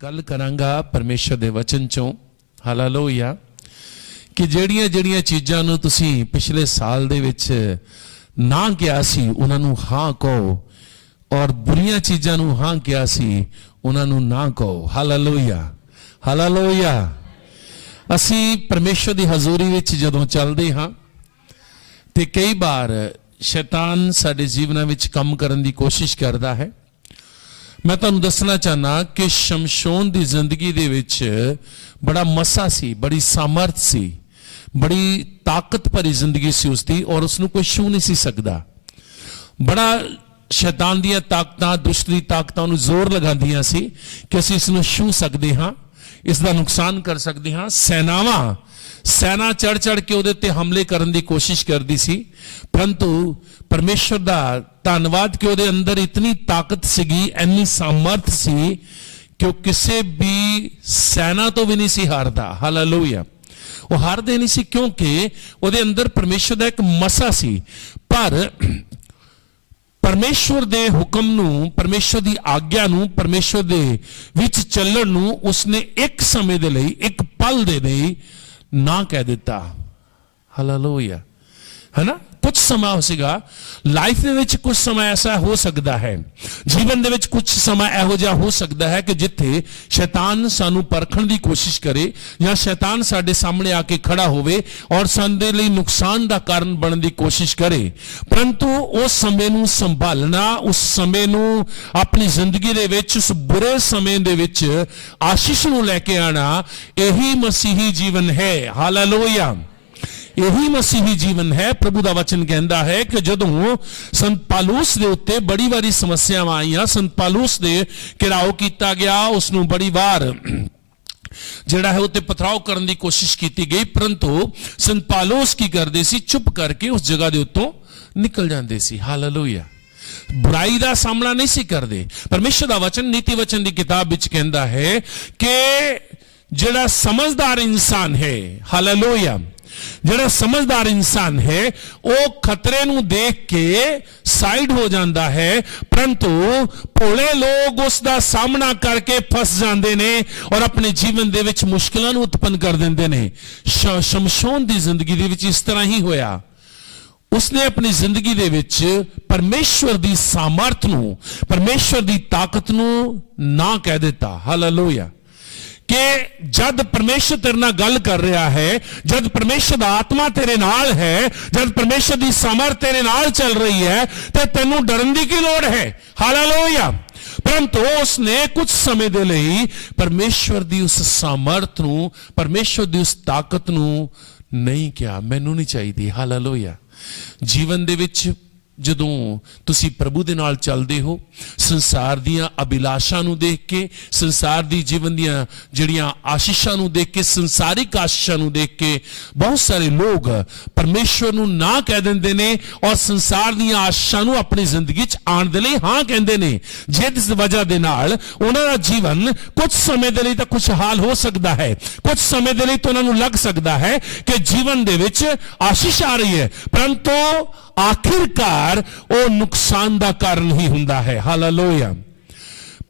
गल करांगा परमेश्वर दे वचन चों। हालेलूया। कि ਜਿਹੜੀਆਂ ਜਿਹੜੀਆਂ ਚੀਜ਼ਾਂ ਨੂੰ ਤੁਸੀਂ ਪਿਛਲੇ ਸਾਲ ਦੇ ਵਿੱਚ ਨਾ ਕਿਹਾ ਸੀ ਉਹਨਾਂ ਨੂੰ ਹਾਂ ਕਹੋ, ਔਰ ਬੁਰੀਆਂ ਚੀਜ਼ਾਂ ਨੂੰ ਹਾਂ ਕਿਹਾ ਸੀ ਉਹਨਾਂ ਨੂੰ ਨਾ ਕਹੋ। Hallelujah, hallelujah. ਅਸੀਂ ਪਰਮੇਸ਼ਰ ਦੀ ਹਜ਼ੂਰੀ ਵਿੱਚ ਜਦੋਂ ਚੱਲਦੇ ਹਾਂ ਤੇ ਕਈ ਵਾਰ शैतान साडे जीवनां विच काम करन दी कोशिश करदा है। मैं तुहानूं दसना चाहना कि शमशोन दी जिंदगी दे विच बड़ा मसा सी, बड़ी सामर्थ सी, बड़ी ताकत भरी जिंदगी सी उसदी, और उसनूं कोई छू नहीं सी सकदा। बड़ा शैतान दियां ताकतां, दुष्ट दी ताकतां उहनूं जोर लगांदियां सी कि असीं इसनूं छू सकदे हां, इसदा नुकसान कर सकदे हां। सेना चढ़ चढ़ के उहदे ते हमले करन दी कोशिश करदी सी, परंतु परमेश्वर दा धन्नवाद कि उहदे अंदर इतनी ताकत सीगी, इन्नी सामर्थ सी कि वह किसी भी सेना तो भी नहीं सी हारदा। हालेलूया। वो हारदे नहीं सी क्योंकि उहदे अंदर परमेश्वर दा एक मसा सी। पर परमेश्वर दे हुक्म नूं, परमेश्वर दी आग्या नूं, परमेश्वर दे विच चलण नूं उसने एक समय दे लई, एक पल दे लई ना कह दिता। हालेलूया, है ना। कुछ समय हो सीगा लाइफ दे विच, कुछ समय ऐसा हो सकता है जीवन दे विच, कुछ समय इहो जिहा हो सकता है कि जिथे शैतान सानू परखण दी कोशिश करे या शैतान साडे सामने आके खड़ा होवे और साडे लई नुकसान दा कारण बनन दी कोशिश करे, परंतु उस समय नूं संभालना, उस समय नूं अपनी जिंदगी दे विच, उस बुरे समय दे विच आशीष नूं लैके आना, यही मसीही जीवन है। हालेलूया। यही मसीही जीवन है। प्रभु का वचन कहता है कि जदों संत पालूस दे उत्ते बड़ी बारी समस्यावां आईयां, संत पालूस दे घिराव किया गया, उसनूं बड़ी बार जिहड़ा है उत्ते पथराव करने की कोशिश की गई, परंतु संत पालूस की करते सी, चुप करके उस जगह के उत्तों निकल जाते सी। हालेलूया। बुराई का सामना नहीं सी करते। परमेश्वर का वचन नीति वचन की किताब विच कहता है कि जिहड़ा समझदार इंसान है, हालेलूया, जिहड़ा समझदार इंसान है वो खतरे नूं देख के साइड हो जाता है, परंतु भोले लोग उसका सामना करके फस जाते ने और अपने जीवन दे विच मुश्किलां नूं उत्पन्न कर देंदे ने। शमशोन दी जिंदगी दे विच इस तरह ही होया। उसने अपनी जिंदगी दे विच परमेश्वर दी सामर्थ नूं, परमेश्वर दी ताकत नूं ना कह दिता। हालेलूया। कि जब परमेश्वर तेरे नाल गल कर रहा है, जब परमेश्वर दा आत्मा तेरे नाल है, जब परमेश्वर दी सामर्थ तेरे नाल चल रही है, तो तेनू डरन दी की लोड़ है। हालेलूया। परंतु उसने कुछ समय दे लई परमेश्वर दी उस सामर्थ नूं, परमेश्वर दी उस ताकत नूं नहीं किया, मैनू नहीं चाहिए। हालेलूया। जीवन दे विच जदों तुसी प्रभु दे नाल चलदे हो, संसार दियां अभिलाषां नूं देख के, संसार दी जीवन दियां जिहड़ियां आशीषां नूं देख के, संसारिक आशीषां नूं देख के बहुत सारे लोग परमेश्वर नूं ना कह दिंदे ने और संसार दियां आशीषां नूं अपनी जिंदगी च आउण दे लई हां कहंदे ने, जिस वजह दे नाल उन्हां दा जीवन कुछ समय दे लई तां खुशहाल हो सकदा है, कुछ समय दे लई तां उन्हां नूं लग सकदा है कि जीवन दे विच आशीष आ रही है, परंतु आखिरकार वो नुकसान का कारण ही हुंदा है। हालेलूया।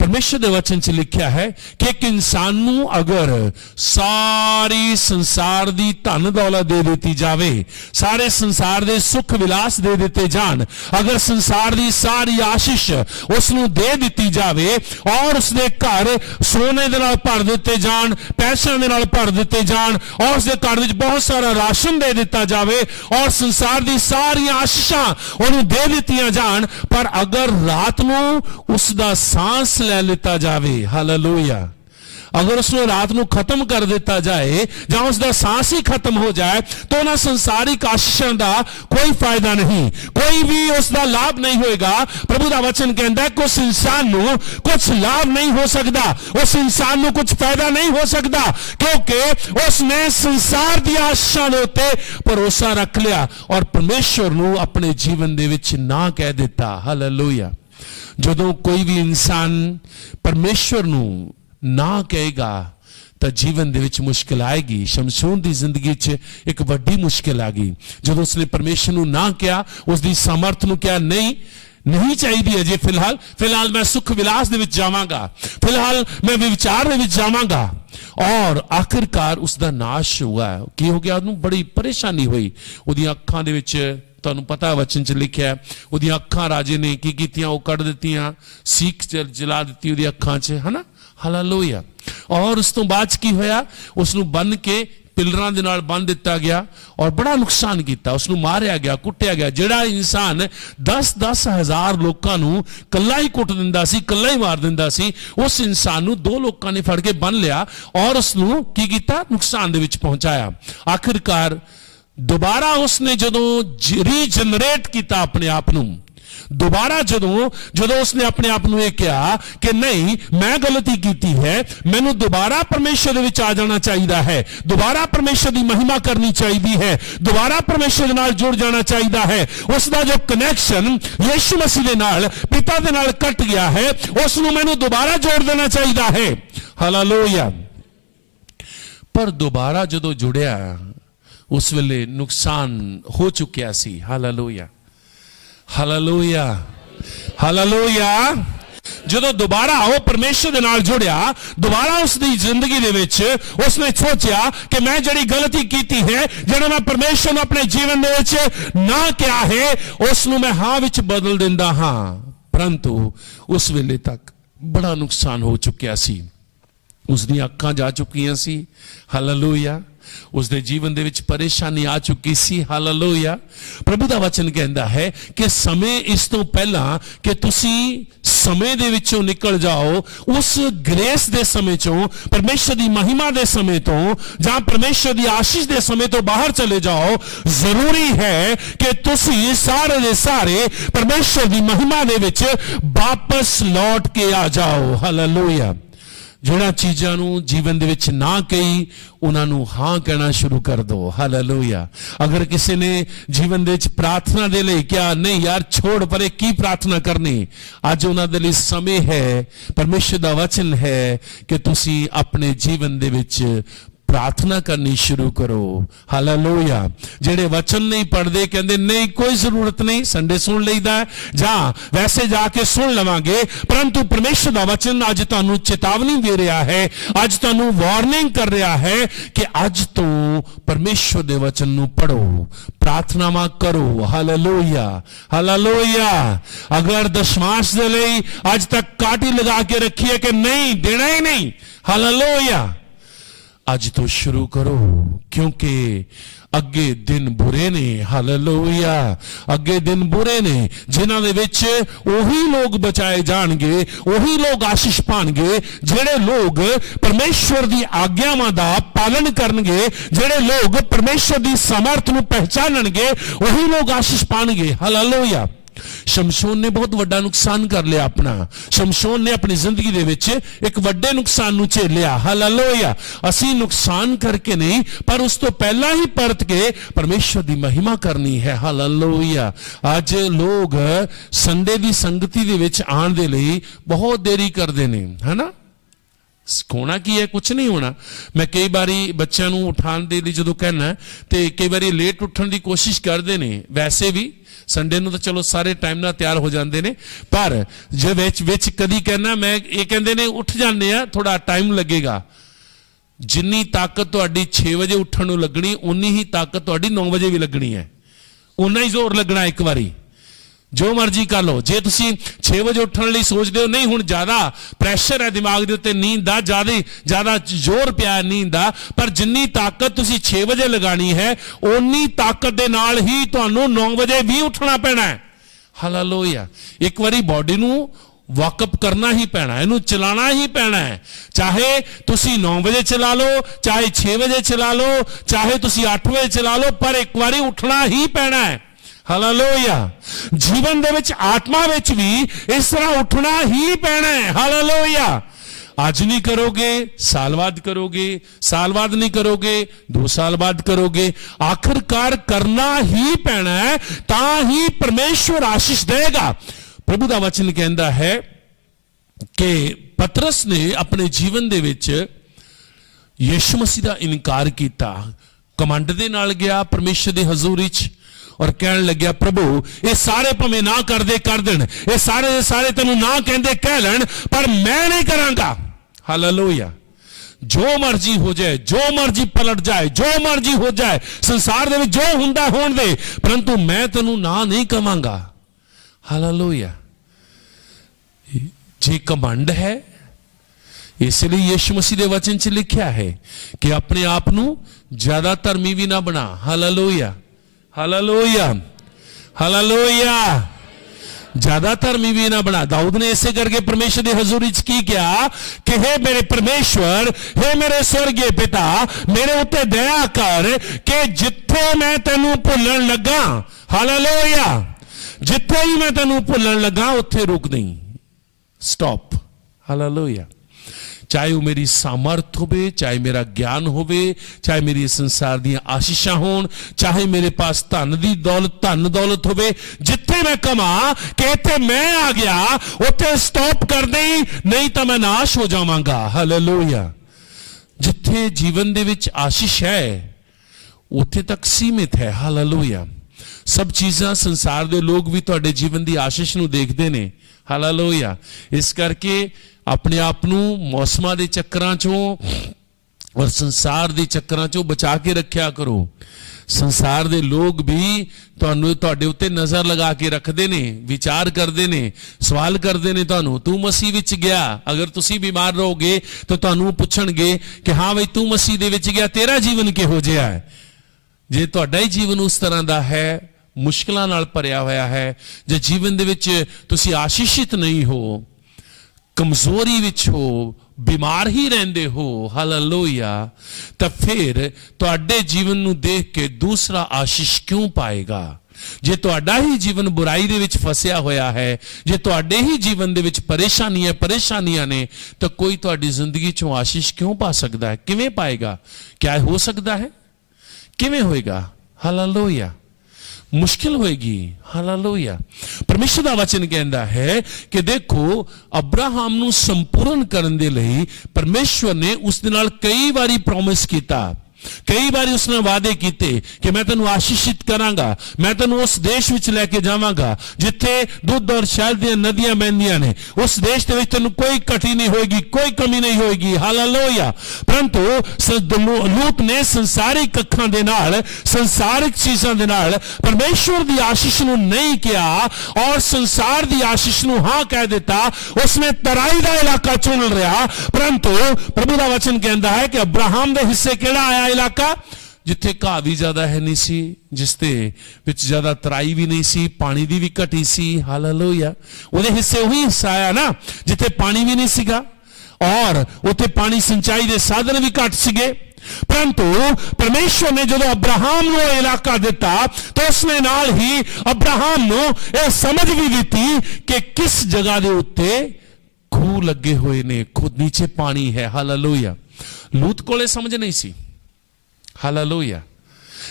परमेश्वर दे वचन च लिखा है कि एक इंसान नूं अगर सारी संसार दी धन दौलत दे दी जावे, सारे संसार दे सुख विलास दे दिते जान, अगर संसार दी सारी आशीष उसनूं दे दी जावे और उसदे घर सोने दे नाल भर दिते जान, पैसों दे नाल भर दिते जान और उसदे घर विच बहुत सारा राशन दे दिता जावे और संसार दी सारी आशीषां उहनूं दे दित्तियां जान, पर अगर रात नूं उसदा सांस ले लेता जावे, हालेलूया, अगर उसने रात को खत्म कर दिता जाए या उसका सांस ही खत्म हो जाए तो ना संसारिक आशीषां का कोई फायदा नहीं, कोई भी उसका लाभ नहीं होएगा। प्रभु का वचन कहता है कि उस इंसान को कुछ लाभ नहीं हो सकता, उस इंसान को कुछ फायदा नहीं हो सकता, क्योंकि उसने संसार की आशीषां दे उत्ते भरोसा रख लिया और परमेश्वर को अपने जीवन दे विच ना कह दिता। हालेलूया। जदों कोई भी इंसान परमेश्वर नूं ना कहेगा तो जीवन दे विच मुश्किल आएगी। शमशोन की जिंदगी च एक वड्डी मुश्किल आ गई जदों उसने परमेश्वर नूं ना किया, उसकी सामर्थ नूं किया नहीं नहीं चाहिए अजे फिलहाल मैं सुख विलास दे विच जावांगा, फिलहाल मैं विचार दे विच जावांगा। और आखिरकार उसका नाश हुआ। की हो गया? उन्हें बड़ी परेशानी हुई। उहदी अखां दे विच तुहानूं पता वचन च लिखिआ उहदियां अखां राजे ने की कीतियां, वो कढ़ दित्तियां, सीख जला दित्ती उहदी अखां च, है ना। हालेलुया। और उस तो बाद की होया? उसनूं बन के पिलरां दे नाल बन दिता गया और बड़ा नुकसान किया, उसनूं मारिया गया, कुटिया गया। जिहड़ा इंसान 10-10 हज़ार लोकां नूं कल्ला ही कुट दिंदा सी, कल्ला ही मार दिंदा सी, उस इंसान नूं 2 लोकां ने फड़ के बन लिया और उसनूं की कीता? नुकसान दे विच पहुंचाया। आखिरकार दोबारा उसने जदों रीजनरेट किया अपने आप नूं, दोबारा जदों उसने अपने आप को कहा कि नहीं मैं गलती की है, मैनू दोबारा परमेश्वर दे विच आ जाना चाहिए है, दोबारा परमेश्वर की महिमा करनी चाहिए है, दोबारा परमेश्वर नाल जुड़ जाना चाहिए है। उसका जो कनैक्शन यीशु मसीह दे नाल पिता दे नाल कट गया है, उसनू मैनू दोबारा जोड़ देना चाहिए है। हालेलुया। पर दोबारा जदों जुड़िया उस वेले नुकसान हो चुकिया सी। Hallelujah, hallelujah, hallelujah. जदों दोबारा वो परमेश्वर दे नाल जुड़िया, दोबारा उसकी जिंदगी दे विच उसने सोचा कि मैं जिहड़ी गलती की है, जिहड़ा मैं परमेश्वर ने अपने जीवन दे विच ना किया है, उसनूं मैं हां विच बदल दिंदा हां। परंतु उस वेले तक बड़ा नुकसान हो चुकिया सी, उसदी अखां जा चुकियां सी। हालेलुया। उसके जीवन दे विच परेशानी आ चुकी सी। हालेलुया। प्रभु दा वचन कहता है कि समय इस तो पहला कि तुसी समय दे विचों निकल जाओ, उस ग्रेस दे समय चों, परमेश्वर दी महिमा दे समय तो, जहां परमेश्वर दी आशीष दे समय तो बाहर चले जाओ। जरूरी है कि तुसी सारे दे सारे परमेश्वर दी महिमा दे विच वापस लौट के आ जाओ। हालेलुया। जिहड़ा चीज़ां नूं जीवन दे विच ना कही, उन्होंने हाँ कहना शुरू कर दो। हालेलुया। अगर किसी ने जीवन दे विच प्रार्थना दे लई क्या नहीं यार छोड़ परे की प्रार्थना करनी, अज उन्हां दे लई समय है, परमेश्वर दा वचन है कि तुसी अपने जीवन दे विच प्रार्थना करनी शुरू करो। हालेलुया। जेड़े वचन नहीं पढ़ते कहते नहीं कोई जरूरत नहीं, संडे सुन लईदा जा वैसे जाके सुन लवांगे, परंतु परमेश्वर दा वचन अज तुहानू चेतावनी दे रहा है, अज तुहानू वार्निंग कर रहा है कि अज तो परमेश्वर दे वचन नू पढ़ो, प्रार्थनावां करो। Hallelujah, hallelujah. अगर दशमांश दे लई अज तक काटी लगा के रखी है कि नहीं देना ही नहीं, हालेलुया, आज तो शुरू करो, क्योंकि अगे दिन बुरे ने। हालेलुया। अगे दिन बुरे ने जिन्हां दे विच ओही लोग बचाए जाणगे, ओही लोग आशीष पाणगे जेड़े लोग परमेश्वर दी आग्यावां दा पालन करनगे, जेड़े लोग परमेश्वर दी समर्थ नूं पहचानणगे, ओही लोग आशीष पाणगे। हालेलुया। शमशोन ने बहुत बड़ा नुकसान कर लिया अपना, शमशोन ने अपनी जिंदगी दे विच एक बड़े नुकसान नूं झेलिया। हालेलुया। असी नुकसान करके नहीं, पर उस तो पहला ही परत के परमेश्वर दी महिमा करनी है। हालेलुया। आज लोग संडे दी संगति दे विच आण दे लई बहुत देरी करदे ने, है ना। होना की है, कुछ नहीं होना। मैं कई बारी बच्चों नूं उठाण दे लई जदों कहना ते कई बारी लेट उठण दी कोशिश करदे ने, वैसे भी संडे नूं तो चलो सारे टाइम नाल तैयार हो जाते हैं, पर जे विच कदी कहना मैं ये कहते ने उठ जाने आ थोड़ा टाइम लगेगा। जिन्नी ताकत तुहाडी 6 बजे उठण नूं लगनी, उन्नी ही ताकत तुहाडी 9 बजे भी लगनी है, उन्ना ही जोर लगना। एक बारी जो मर्जी कर लो, जे तुसी 6 बजे उठण लई सोचदे हो नहीं हुण ज्यादा प्रैशर है दिमाग दे उत्ते, नींद दा ज्यादा जोर पिया नींद दा, पर जिन्नी ताकत तुसी 6 बजे लगानी है, उन्नी ताकत दे नाल ही तुहानू 9 बजे भी उठना पैना है। हालेलुया। एक बारी बॉडी नू वाकअप करना ही पैना, इनू चलाना ही पैना है। चाहे तुसी 9 बजे चला लो, चाहे 6 बजे चला लो, चाहे तुसी 8 बजे चला लो, पर एक बारी उठना ही पैना है। हालेलुया। जीवन दे विच आत्मा विच भी इस तरह उठना ही पैना है। हालेलुया। आज नहीं करोगे साल बाद करोगे, साल बाद नहीं करोगे 2 साल बाद करोगे, आखिरकार करना ही पैना है, तां ही परमेश्वर आशीष देगा। प्रभु दा वचन कहता है कि पतरस ने अपने जीवन दे विच यीशु मसीह दा इनकार किया, कमंड दे नाल गया परमेश्वर दे हजूरी च, और कहन लग्या प्रभु ये सारे भावें ना करदे कर देण, ये सारे दे सारे तैनूं ना कहंदे कह लैण, पर मैं नहीं करांगा। हालेलुया। जो मर्जी हो जाए, जो मर्जी पलट जाए, जो मर्जी हो जाए, संसार दे विच जो हुंदा होण दे, परंतु मैं तैनूं ना नहीं कहांगा। हालेलुया। जे घमंड है, इसलिए यीशु मसीह दे वचन च लिखिया है कि अपने आप नूं ज्यादा धर्मी भी ना बना। Hallelujah, hallelujah, hallelujah. ज्यादा धर्मी भी ना बना। दाऊद ने इसे करके परमेश्वर की हजूरी च की किया कि हे मेरे परमेश्वर, हे मेरे स्वर्गीय पिता, मेरे उत्ते दया कर कि जिथे मैं तेनू भुल्लण लगा, हालेलुया, जिथे ही मैं तेनू भुल्लण लगा उत्थे रुक नहीं, स्टॉप। हालेलुया। चाहे वो मेरी सामर्थ होवे, चाहे मेरा ज्ञान होवे, चाहे मेरी संसार दी आशीषां होण, चाहे मेरे पास धन दी दौलत, धन दौलत होवे, जिथे मैं कमा कि इत्थे मैं आ गया उत्थे स्टॉप कर दे, नहीं तो मैं नाश हो जावांगा। हालेलुया। जिथे जीवन दे विच आशीष है उत्थे तक सीमित है। हालेलुया। सब चीज़ां संसार दे लोग भी तुहाडे जीवन दी आशीष नूं देखदे ने। हालेलुया। इस करके अपने आप नूं मौसमां दे चक्करां चों और संसार दे चक्करां चों बचा के रखिया करो। संसार दे लोग भी तुहानूं तुहाडे उत्ते नज़र लगा के रखदे ने, विचार करदे ने, सवाल करदे ने तुहानूं, तू मसीह विच गया, अगर तुसीं बीमार रहोगे तो तुहानूं पुछणगे कि हाँ बई तू मसीह दे विच गया, तेरा जीवन किहो जिहा है। जे तुहाडा ही जीवन उस तरह दा है, मुश्किलां नाल भरिया होया है, जे जीवन दे विच तुसीं आशीषित नहीं हो, कमजोरी विच हो, बीमार ही रहंदे हो, हालेलुया, तो फिर तुहाडे जीवन नूं देख के दूसरा आशीष क्यों पाएगा? जे तुहाडा ही जीवन बुराई दे विच फसिया होया है, जे तुहाडे ही जीवन दे विच परेशानियां ने, तो कोई तुहाडी जिंदगी चों आशीष क्यों पा सकदा है? किवें पाएगा? क्या हो सकदा है? किवें होएगा? हालेलुया। मुश्किल होएगी। हालेलुया। परमेश्वर दा वचन कहंदा है कि देखो अब्राहम नूं संपूर्ण करन दे लई परमेश्वर ने उस दे नाल कई बारी प्रॉमिस कीता, कई बार उसने वादे किए कि मैं तेनू आशीषित करांगा, मैं तेनू उस देश विच लेके जावांगा जिथे दुध और शहद दी नदियां बहंदियां ने, उस देश दे विच तेनू कोई कटी नहीं होएगी, कोई कमी नहीं होएगी। हालेलुया। परंतु लूत ने संसारिक अखां दे नाल, संसारिक चीजां दे नाल परमेश्वर दी आशीष नूं नहीं किया और संसार दी आशीष नूं हां कह दिता। उसने तराई दा इलाका चुन लिया, परंतु प्रभु दा वचन कहंदा है कि अब्राहम दे हिस्से किहड़ा आया इलाका? जिथे घाह भी ज्यादा है नहीं सी, जिसते विच ज्यादा तराई भी नहीं सी, पानी दी भी घटी सी। हालेलुया। उहदे हिस्से वही हिस्सा आया ना जिथे पानी भी नहीं सीगा और उथे पानी सिंचाई दे साधन भी घट सीगे। परंतु परमेश्वर ने जो अब्राहम को इलाका दिता तो उसने नाल ही अब्राहम को यह समझ भी दी कि किस जगह के उत्ते खूह लगे हुए ने, खुद नीचे पानी है। हालेलुया। लूत कोले समझ नहीं सी। हालेलुया।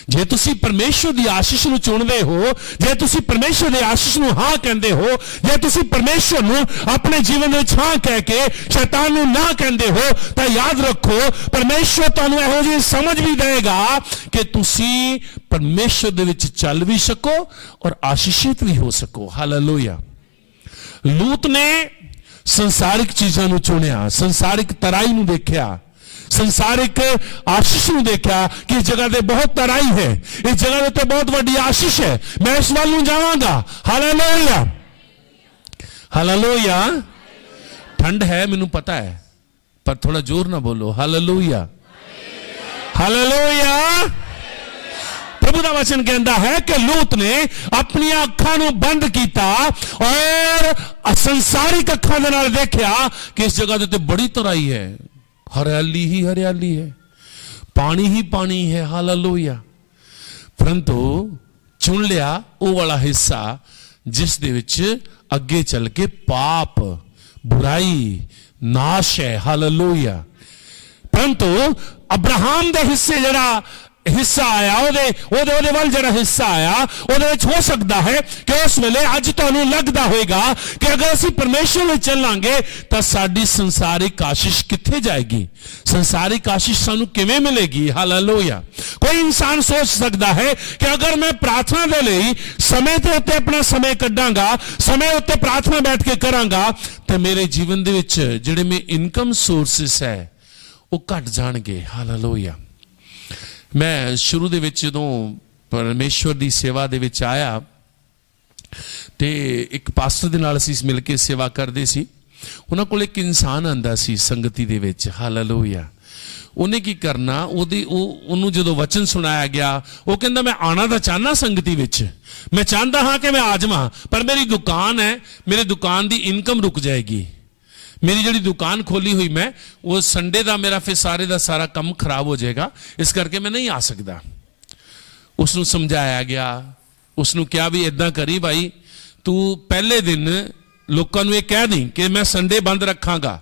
जे तुसी परमेश्वर दी आशीष नूं चुनदे हो, जे तुसी परमेश्वर दी आशीष नूं हां कहंदे हो, जे तुसी परमेश्वर नूं अपने जीवन विच हां कह के शैतान नूं ना कहंदे हो, तां याद रखो परमेश्वर तुहानूं इहो जी समझ भी देगा कि तुसी परमेश्वर दे विच चल भी सको और आशीषित भी हो सको। हालेलुया। लूत ने संसारिक चीजां नूं चुनिया, संसारिक तराई नूं देखिया, संसारिक आशीष नूं देखा कि इस जगह ते बहुत तराई है, इस जगह ते बहुत बड़ी आशीष है, मैं इस वाल नूं जावांगा। हालेलुया। हालेलुया। ठंड है मैनूं पता है, पर थोड़ा जोर ना बोलो। हालेलुया। हालेलुया। प्रभु दा वचन कहता है कि लूत ने अपनी अखां नूं बंद किया और संसारिक अखां दे नाल देखिया कि इस जगह ते बड़ी तराई है, हरियाली ही हरियाली है, पानी ही पानी है। हालेलुया। परंतु चुन लिया वो वाला हिस्सा जिस दे विच अगे चल के पाप, बुराई, नाश है। हालेलुया। परंतु अब्राहम दे हिस्से जड़ा ਹਿੱਸਾ ਆਇਆ, ਉਹਦੇ ਵੱਲ ਜਿਹੜਾ ਹਿੱਸਾ ਆਇਆ, ਉਹਦੇ ਵਿੱਚ ਹੋ ਸਕਦਾ ਹੈ ਕਿ ਉਸ ਵੇਲੇ ਅੱਜ ਤੁਹਾਨੂੰ ਲੱਗਦਾ ਹੋਵੇਗਾ ਕਿ ਅਗਰ ਅਸੀਂ ਪਰਮੇਸ਼ਰ ਵਿੱਚ ਚੱਲਾਂਗੇ ਤਾਂ ਸਾਡੀ ਸੰਸਾਰਿਕ ਆਸ਼ੀਸ਼ ਕਿੱਥੇ ਜਾਏਗੀ, ਸੰਸਾਰਿਕ ਆਸ਼ੀਸ਼ ਸਾਨੂੰ ਕਿਵੇਂ ਮਿਲੇਗੀ। ਹਾਲੇਲੂਇਆ। ਕੋਈ ਇਨਸਾਨ ਸੋਚ ਸਕਦਾ ਹੈ ਕਿ ਅਗਰ ਮੈਂ ਪ੍ਰਾਰਥਨਾ ਦੇ ਲਈ ਸਮੇਂ ਦੇ ਉੱਤੇ ਆਪਣਾ ਸਮੇਂ ਕੱਢਾਂਗਾ, ਸਮੇਂ ਉੱਤੇ ਪ੍ਰਾਰਥਨਾ ਬੈਠ ਕੇ ਕਰਾਂਗਾ, ਤੇ ਮੇਰੇ ਜੀਵਨ ਦੇ ਵਿੱਚ ਜਿਹੜੇ ਮੇ ਇਨਕਮ ਸੋਰਸਿਸ ਹੈ ਉਹ ਘਟ ਜਾਣਗੇ। ਹਾਲੇਲੂਇਆ। ਮੈਂ ਸ਼ੁਰੂ ਦੇ ਵਿੱਚ ਜਦੋਂ ਪਰਮੇਸ਼ਵਰ ਦੀ ਸੇਵਾ ਦੇ ਵਿੱਚ ਆਇਆ ਤੇ ਇੱਕ ਪਾਸਟਰ ਦੇ ਨਾਲ ਅਸੀਂ ਮਿਲ ਕੇ ਸੇਵਾ ਕਰਦੇ ਸੀ। ਉਹਨਾਂ ਕੋਲ ਇੱਕ ਇਨਸਾਨ ਆਂਦਾ ਸੀ ਸੰਗਤੀ ਦੇ ਵਿੱਚ। ਹਾਲੇਲੂਇਆ। ਉਹਨੇ ਕੀ ਕਰਨਾ, ਉਹਨੂੰ ਜਦੋਂ ਵਚਨ ਸੁਣਾਇਆ ਗਿਆ, ਉਹ ਕਹਿੰਦਾ ਮੈਂ ਆਣਾ ਤਾਂ ਚਾਹਨਾ ਸੰਗਤੀ ਵਿੱਚ, ਮੈਂ ਚਾਹੁੰਦਾ ਹਾਂ ਕਿ ਮੈਂ ਆ ਜਾਵਾਂ, ਪਰ ਮੇਰੀ ਦੁਕਾਨ ਹੈ, ਮੇਰੇ ਦੁਕਾਨ ਦੀ ਇਨਕਮ ਰੁਕ ਜਾਏਗੀ। ਮੇਰੀ ਜਿਹੜੀ ਦੁਕਾਨ ਖੋਲੀ ਹੋਈ ਮੈਂ, ਉਹ ਸੰਡੇ ਦਾ ਮੇਰਾ ਫਿਰ ਸਾਰੇ ਦਾ ਸਾਰਾ ਕੰਮ ਖਰਾਬ ਹੋ ਜਾਏਗਾ, ਇਸ ਕਰਕੇ ਮੈਂ ਨਹੀਂ ਆ ਸਕਦਾ। ਉਸ ਨੂੰ ਸਮਝਾਇਆ ਗਿਆ, ਉਸ ਨੂੰ ਕਿਹਾ ਵੀ ਇਦਾਂ ਕਰੀ ਭਾਈ, ਤੂੰ ਪਹਿਲੇ ਦਿਨ ਲੋਕਾਂ ਨੂੰ ਇਹ ਕਹਿ ਦੇ ਕਿ ਮੈਂ ਸੰਡੇ ਬੰਦ ਰੱਖਾਂਗਾ,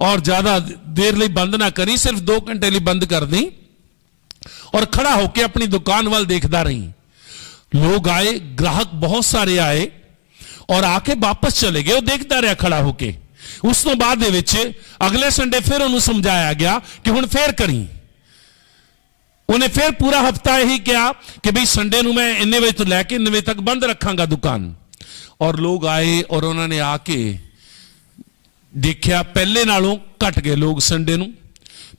ਔਰ ਜ਼ਿਆਦਾ ਦੇਰ ਲਈ ਬੰਦ ਨਾ ਕਰੀ, ਸਿਰਫ 2 ਘੰਟੇ ਲਈ ਬੰਦ ਕਰ ਦੀ, ਔਰ ਖੜਾ ਹੋਕੇ ਆਪਣੀ ਦੁਕਾਨ ਵੱਲ ਦੇਖਦਾ ਰही। ਲੋग ਆਏ, ਗ੍ਰਾਹਕ ਬਹੁਤ ਸਾਰੇ ਆਏ ਔਰ ਆਕੇ ਵਾਪਸ ਚਲੇ ਗਏ। ਉਹ ਦੇਖਦਾ ਰਿਹਾ ਖੜਾ ਹੋਕੇ। ਉਸ ਤੋਂ ਬਾਅਦ ਦੇ ਵਿੱਚ ਅਗਲੇ ਸੰਡੇ ਫਿਰ ਉਹਨੂੰ ਸਮਝਾਇਆ ਗਿਆ ਕਿ ਹੁਣ ਫੇਰ ਕਰੀ। ਉਹਨੇ ਫਿਰ ਪੂਰਾ ਹਫਤਾ ਇਹੀ ਕਿਹਾ ਕਿ ਬਈ ਸੰਡੇ ਨੂੰ ਮੈਂ ਇੰਨੇ ਵਜੇ ਤੋਂ ਲੈ ਕੇ ਇੰਨੇ ਵਜੇ ਤੱਕ ਬੰਦ ਰੱਖਾਂਗਾ ਦੁਕਾਨ। ਔਰ ਲੋग ਆਏ ਔਰ ਉਹਨਾਂ ਨੇ ਆ ਕੇ ਦੇਖਿਆ ਪਹਿਲੇ ਨਾਲੋਂ ਘਟ ਗਏ ਲੋग ਸੰਡੇ ਨੂੰ।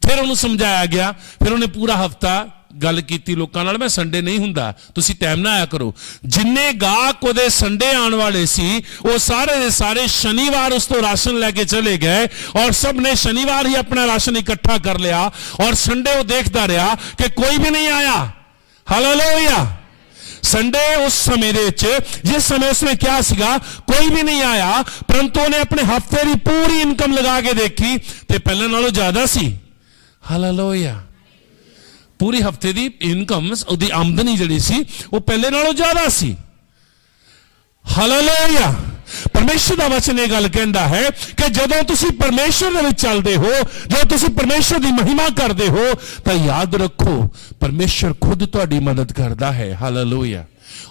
ਫਿਰ ਉਹਨੂੰ ਸਮਝਾਇਆ ਗਿਆ, ਫਿਰ ਉਹਨੇ ਪੂਰਾ ਹਫਤਾ ਗੱਲ ਕੀਤੀ ਲੋਕਾਂ ਨਾਲ, ਮੈਂ ਸੰਡੇ ਨਹੀਂ ਹੁੰਦਾ, ਤੁਸੀਂ ਟਾਈਮ ਨਾ ਆਇਆ ਕਰੋ। ਜਿੰਨੇ ਗਾਹਕ ਉਹਦੇ ਸੰਡੇ ਆਉਣ ਵਾਲੇ ਸੀ, ਉਹ ਸਾਰੇ ਦੇ ਸਾਰੇ ਸ਼ਨੀਵਾਰ ਉਸ ਤੋਂ ਰਾਸ਼ਨ ਲੈ ਕੇ ਚਲੇ ਗਏ, ਔਰ ਸਭ ਨੇ ਸ਼ਨੀਵਾਰ ਹੀ ਆਪਣਾ ਰਾਸ਼ਨ ਇਕੱਠਾ ਕਰ ਲਿਆ, ਔਰ ਸੰਡੇ ਉਹ ਦੇਖਦਾ ਰਿਹਾ ਕਿ ਕੋਈ ਵੀ ਨਹੀਂ ਆਇਆ। ਹਾਲੇਲੂਇਆ। ਸੰਡੇ ਉਸ ਸਮੇਂ ਦੇ ਵਿੱਚ, ਜਿਸ ਸਮੇਂ ਉਸਨੇ ਕਿਹਾ ਸੀਗਾ ਕੋਈ ਵੀ ਨਹੀਂ ਆਇਆ, ਪਰੰਤੂ ਉਹਨੇ ਆਪਣੇ ਹਫਤੇ ਦੀ ਪੂਰੀ ਇਨਕਮ ਲਗਾ ਕੇ ਦੇਖੀ ਤੇ ਪਹਿਲਾਂ ਨਾਲੋਂ ਜ਼ਿਆਦਾ ਸੀ। ਹਾਲੇਲੂਇਆ। ਪੂਰੀ ਹਫਤੇ ਦੀ ਇਨਕਮ, ਉਹਦੀ ਆਮਦਨੀ ਜਿਹੜੀ ਸੀ ਉਹ ਪਹਿਲੇ ਨਾਲੋਂ ਜ਼ਿਆਦਾ ਸੀ। ਹਾਲੇਲੂਇਆ। ਪਰਮੇਸ਼ਰ ਦਾ ਵਚਨ ਇਹ ਗੱਲ ਕਹਿੰਦਾ ਹੈ ਕਿ ਜਦੋਂ ਤੁਸੀਂ ਪਰਮੇਸ਼ਰ ਦੇ ਵਿੱਚ ਚੱਲਦੇ ਹੋ, ਜਦੋਂ ਤੁਸੀਂ ਪਰਮੇਸ਼ਰ ਦੀ ਮਹਿਮਾ ਕਰਦੇ ਹੋ, ਤਾਂ ਯਾਦ ਰੱਖੋ ਪਰਮੇਸ਼ਰ ਖੁਦ ਤੁਹਾਡੀ ਮਦਦ ਕਰਦਾ ਹੈ। ਹਾਲੇਲੂਇਆ।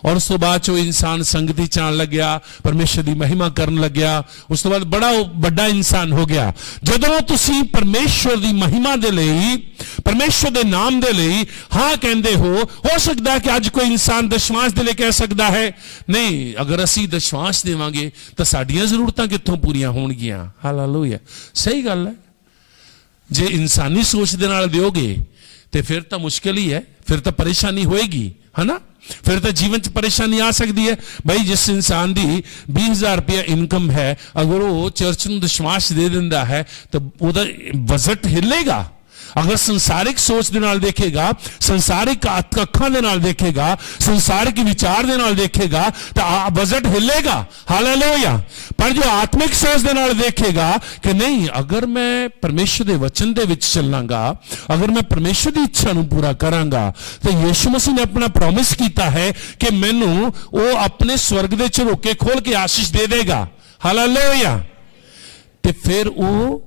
ਔਰ ਉਸ ਤੋਂ ਬਾਅਦ 'ਚ ਉਹ ਇਨਸਾਨ ਸੰਗਤੀ 'ਚ ਆਉਣ ਲੱਗਿਆ, ਪਰਮੇਸ਼ਰ ਦੀ ਮਹਿਮਾ ਕਰਨ ਲੱਗਿਆ। ਉਸ ਤੋਂ ਬਾਅਦ ਬੜਾ ਵੱਡਾ ਇਨਸਾਨ ਹੋ ਗਿਆ। ਜਦੋਂ ਤੁਸੀਂ ਪਰਮੇਸ਼ਰ ਦੀ ਮਹਿਮਾ ਦੇ ਲਈ, ਪਰਮੇਸ਼ਰ ਦੇ ਨਾਮ ਦੇ ਲਈ ਹਾਂ ਕਹਿੰਦੇ ਹੋ ਸਕਦਾ ਕਿ ਅੱਜ ਕੋਈ ਇਨਸਾਨ ਦਸ਼ਵਾਂਸ਼ ਦੇ ਲਈ ਕਹਿ ਸਕਦਾ ਹੈ ਨਹੀਂ, ਅਗਰ ਅਸੀਂ ਦਸ਼ਵਾਂਸ਼ ਦੇਵਾਂਗੇ ਤਾਂ ਸਾਡੀਆਂ ਜ਼ਰੂਰਤਾਂ ਕਿੱਥੋਂ ਪੂਰੀਆਂ ਹੋਣਗੀਆਂ। ਹਾਲੇਲੂਇਆ। ਸਹੀ ਗੱਲ ਹੈ। ਜੇ ਇਨਸਾਨੀ ਸੋਚ ਦੇ ਨਾਲ ਦਿਓਗੇ ਤੇ ਫਿਰ ਤਾਂ ਮੁਸ਼ਕਿਲ ਹੀ ਹੈ, ਫਿਰ ਤਾਂ ਪਰੇਸ਼ਾਨੀ ਹੋਏਗੀ, ਹੈ ਨਾ। ਫਿਰ ਤਾਂ ਜੀਵਨ 'ਚ ਪਰੇਸ਼ਾਨੀ ਆ ਸਕਦੀ ਹੈ। ਬਈ ਜਿਸ ਇਨਸਾਨ ਦੀ 20,000 ਰੁਪਇਆ ਇਨਕਮ ਹੈ, ਅਗਰ ਉਹ ਚਰਚ ਨੂੰ ਦਸ਼ਵਾਂਸ਼ ਦੇ ਦਿੰਦਾ ਹੈ ਤਾਂ ਉਹਦਾ ਬਜਟ ਹਿੱਲੇਗਾ। ਅਗਰ ਸੰਸਾਰਿਕ ਸੋਚ ਦੇ ਨਾਲ ਦੇਖੇਗਾ, ਸੰਸਾਰਿਕ ਅੱਖਾਂ ਦੇ ਨਾਲ ਦੇਖੇਗਾ, ਸੰਸਾਰਿਕ ਵਿਚਾਰ ਦੇ ਨਾਲ ਦੇਖੇਗਾ ਤਾਂ ਬਜਟ ਹਿੱਲੇਗਾ। ਹਾਲੇਲੂਇਆ। ਪਰ ਜੋ ਆਤਮਿਕ ਸੋਚ ਦੇ ਨਾਲ ਦੇਖੇਗਾ ਕਿ ਨਹੀਂ, ਅਗਰ ਮੈਂ ਪਰਮੇਸ਼ਰ ਦੇ ਵਚਨ ਦੇ ਵਿੱਚ ਚੱਲਾਂਗਾ, ਅਗਰ ਮੈਂ ਪਰਮੇਸ਼ਰ ਦੀ ਇੱਛਾ ਨੂੰ ਪੂਰਾ ਕਰਾਂਗਾ, ਤਾਂ ਯਿਸੂ ਮਸੀਹ ਨੇ ਆਪਣਾ ਪ੍ਰੋਮਿਸ ਕੀਤਾ ਹੈ ਕਿ ਮੈਨੂੰ ਉਹ ਆਪਣੇ ਸਵਰਗ ਦੇ ਝਰੋਕੇ ਖੋਲ ਕੇ ਆਸ਼ੀਸ਼ ਦੇ ਦੇਗਾ। ਹਾਲੇਲੂਇਆ। ਤੇ ਫਿਰ ਉਹ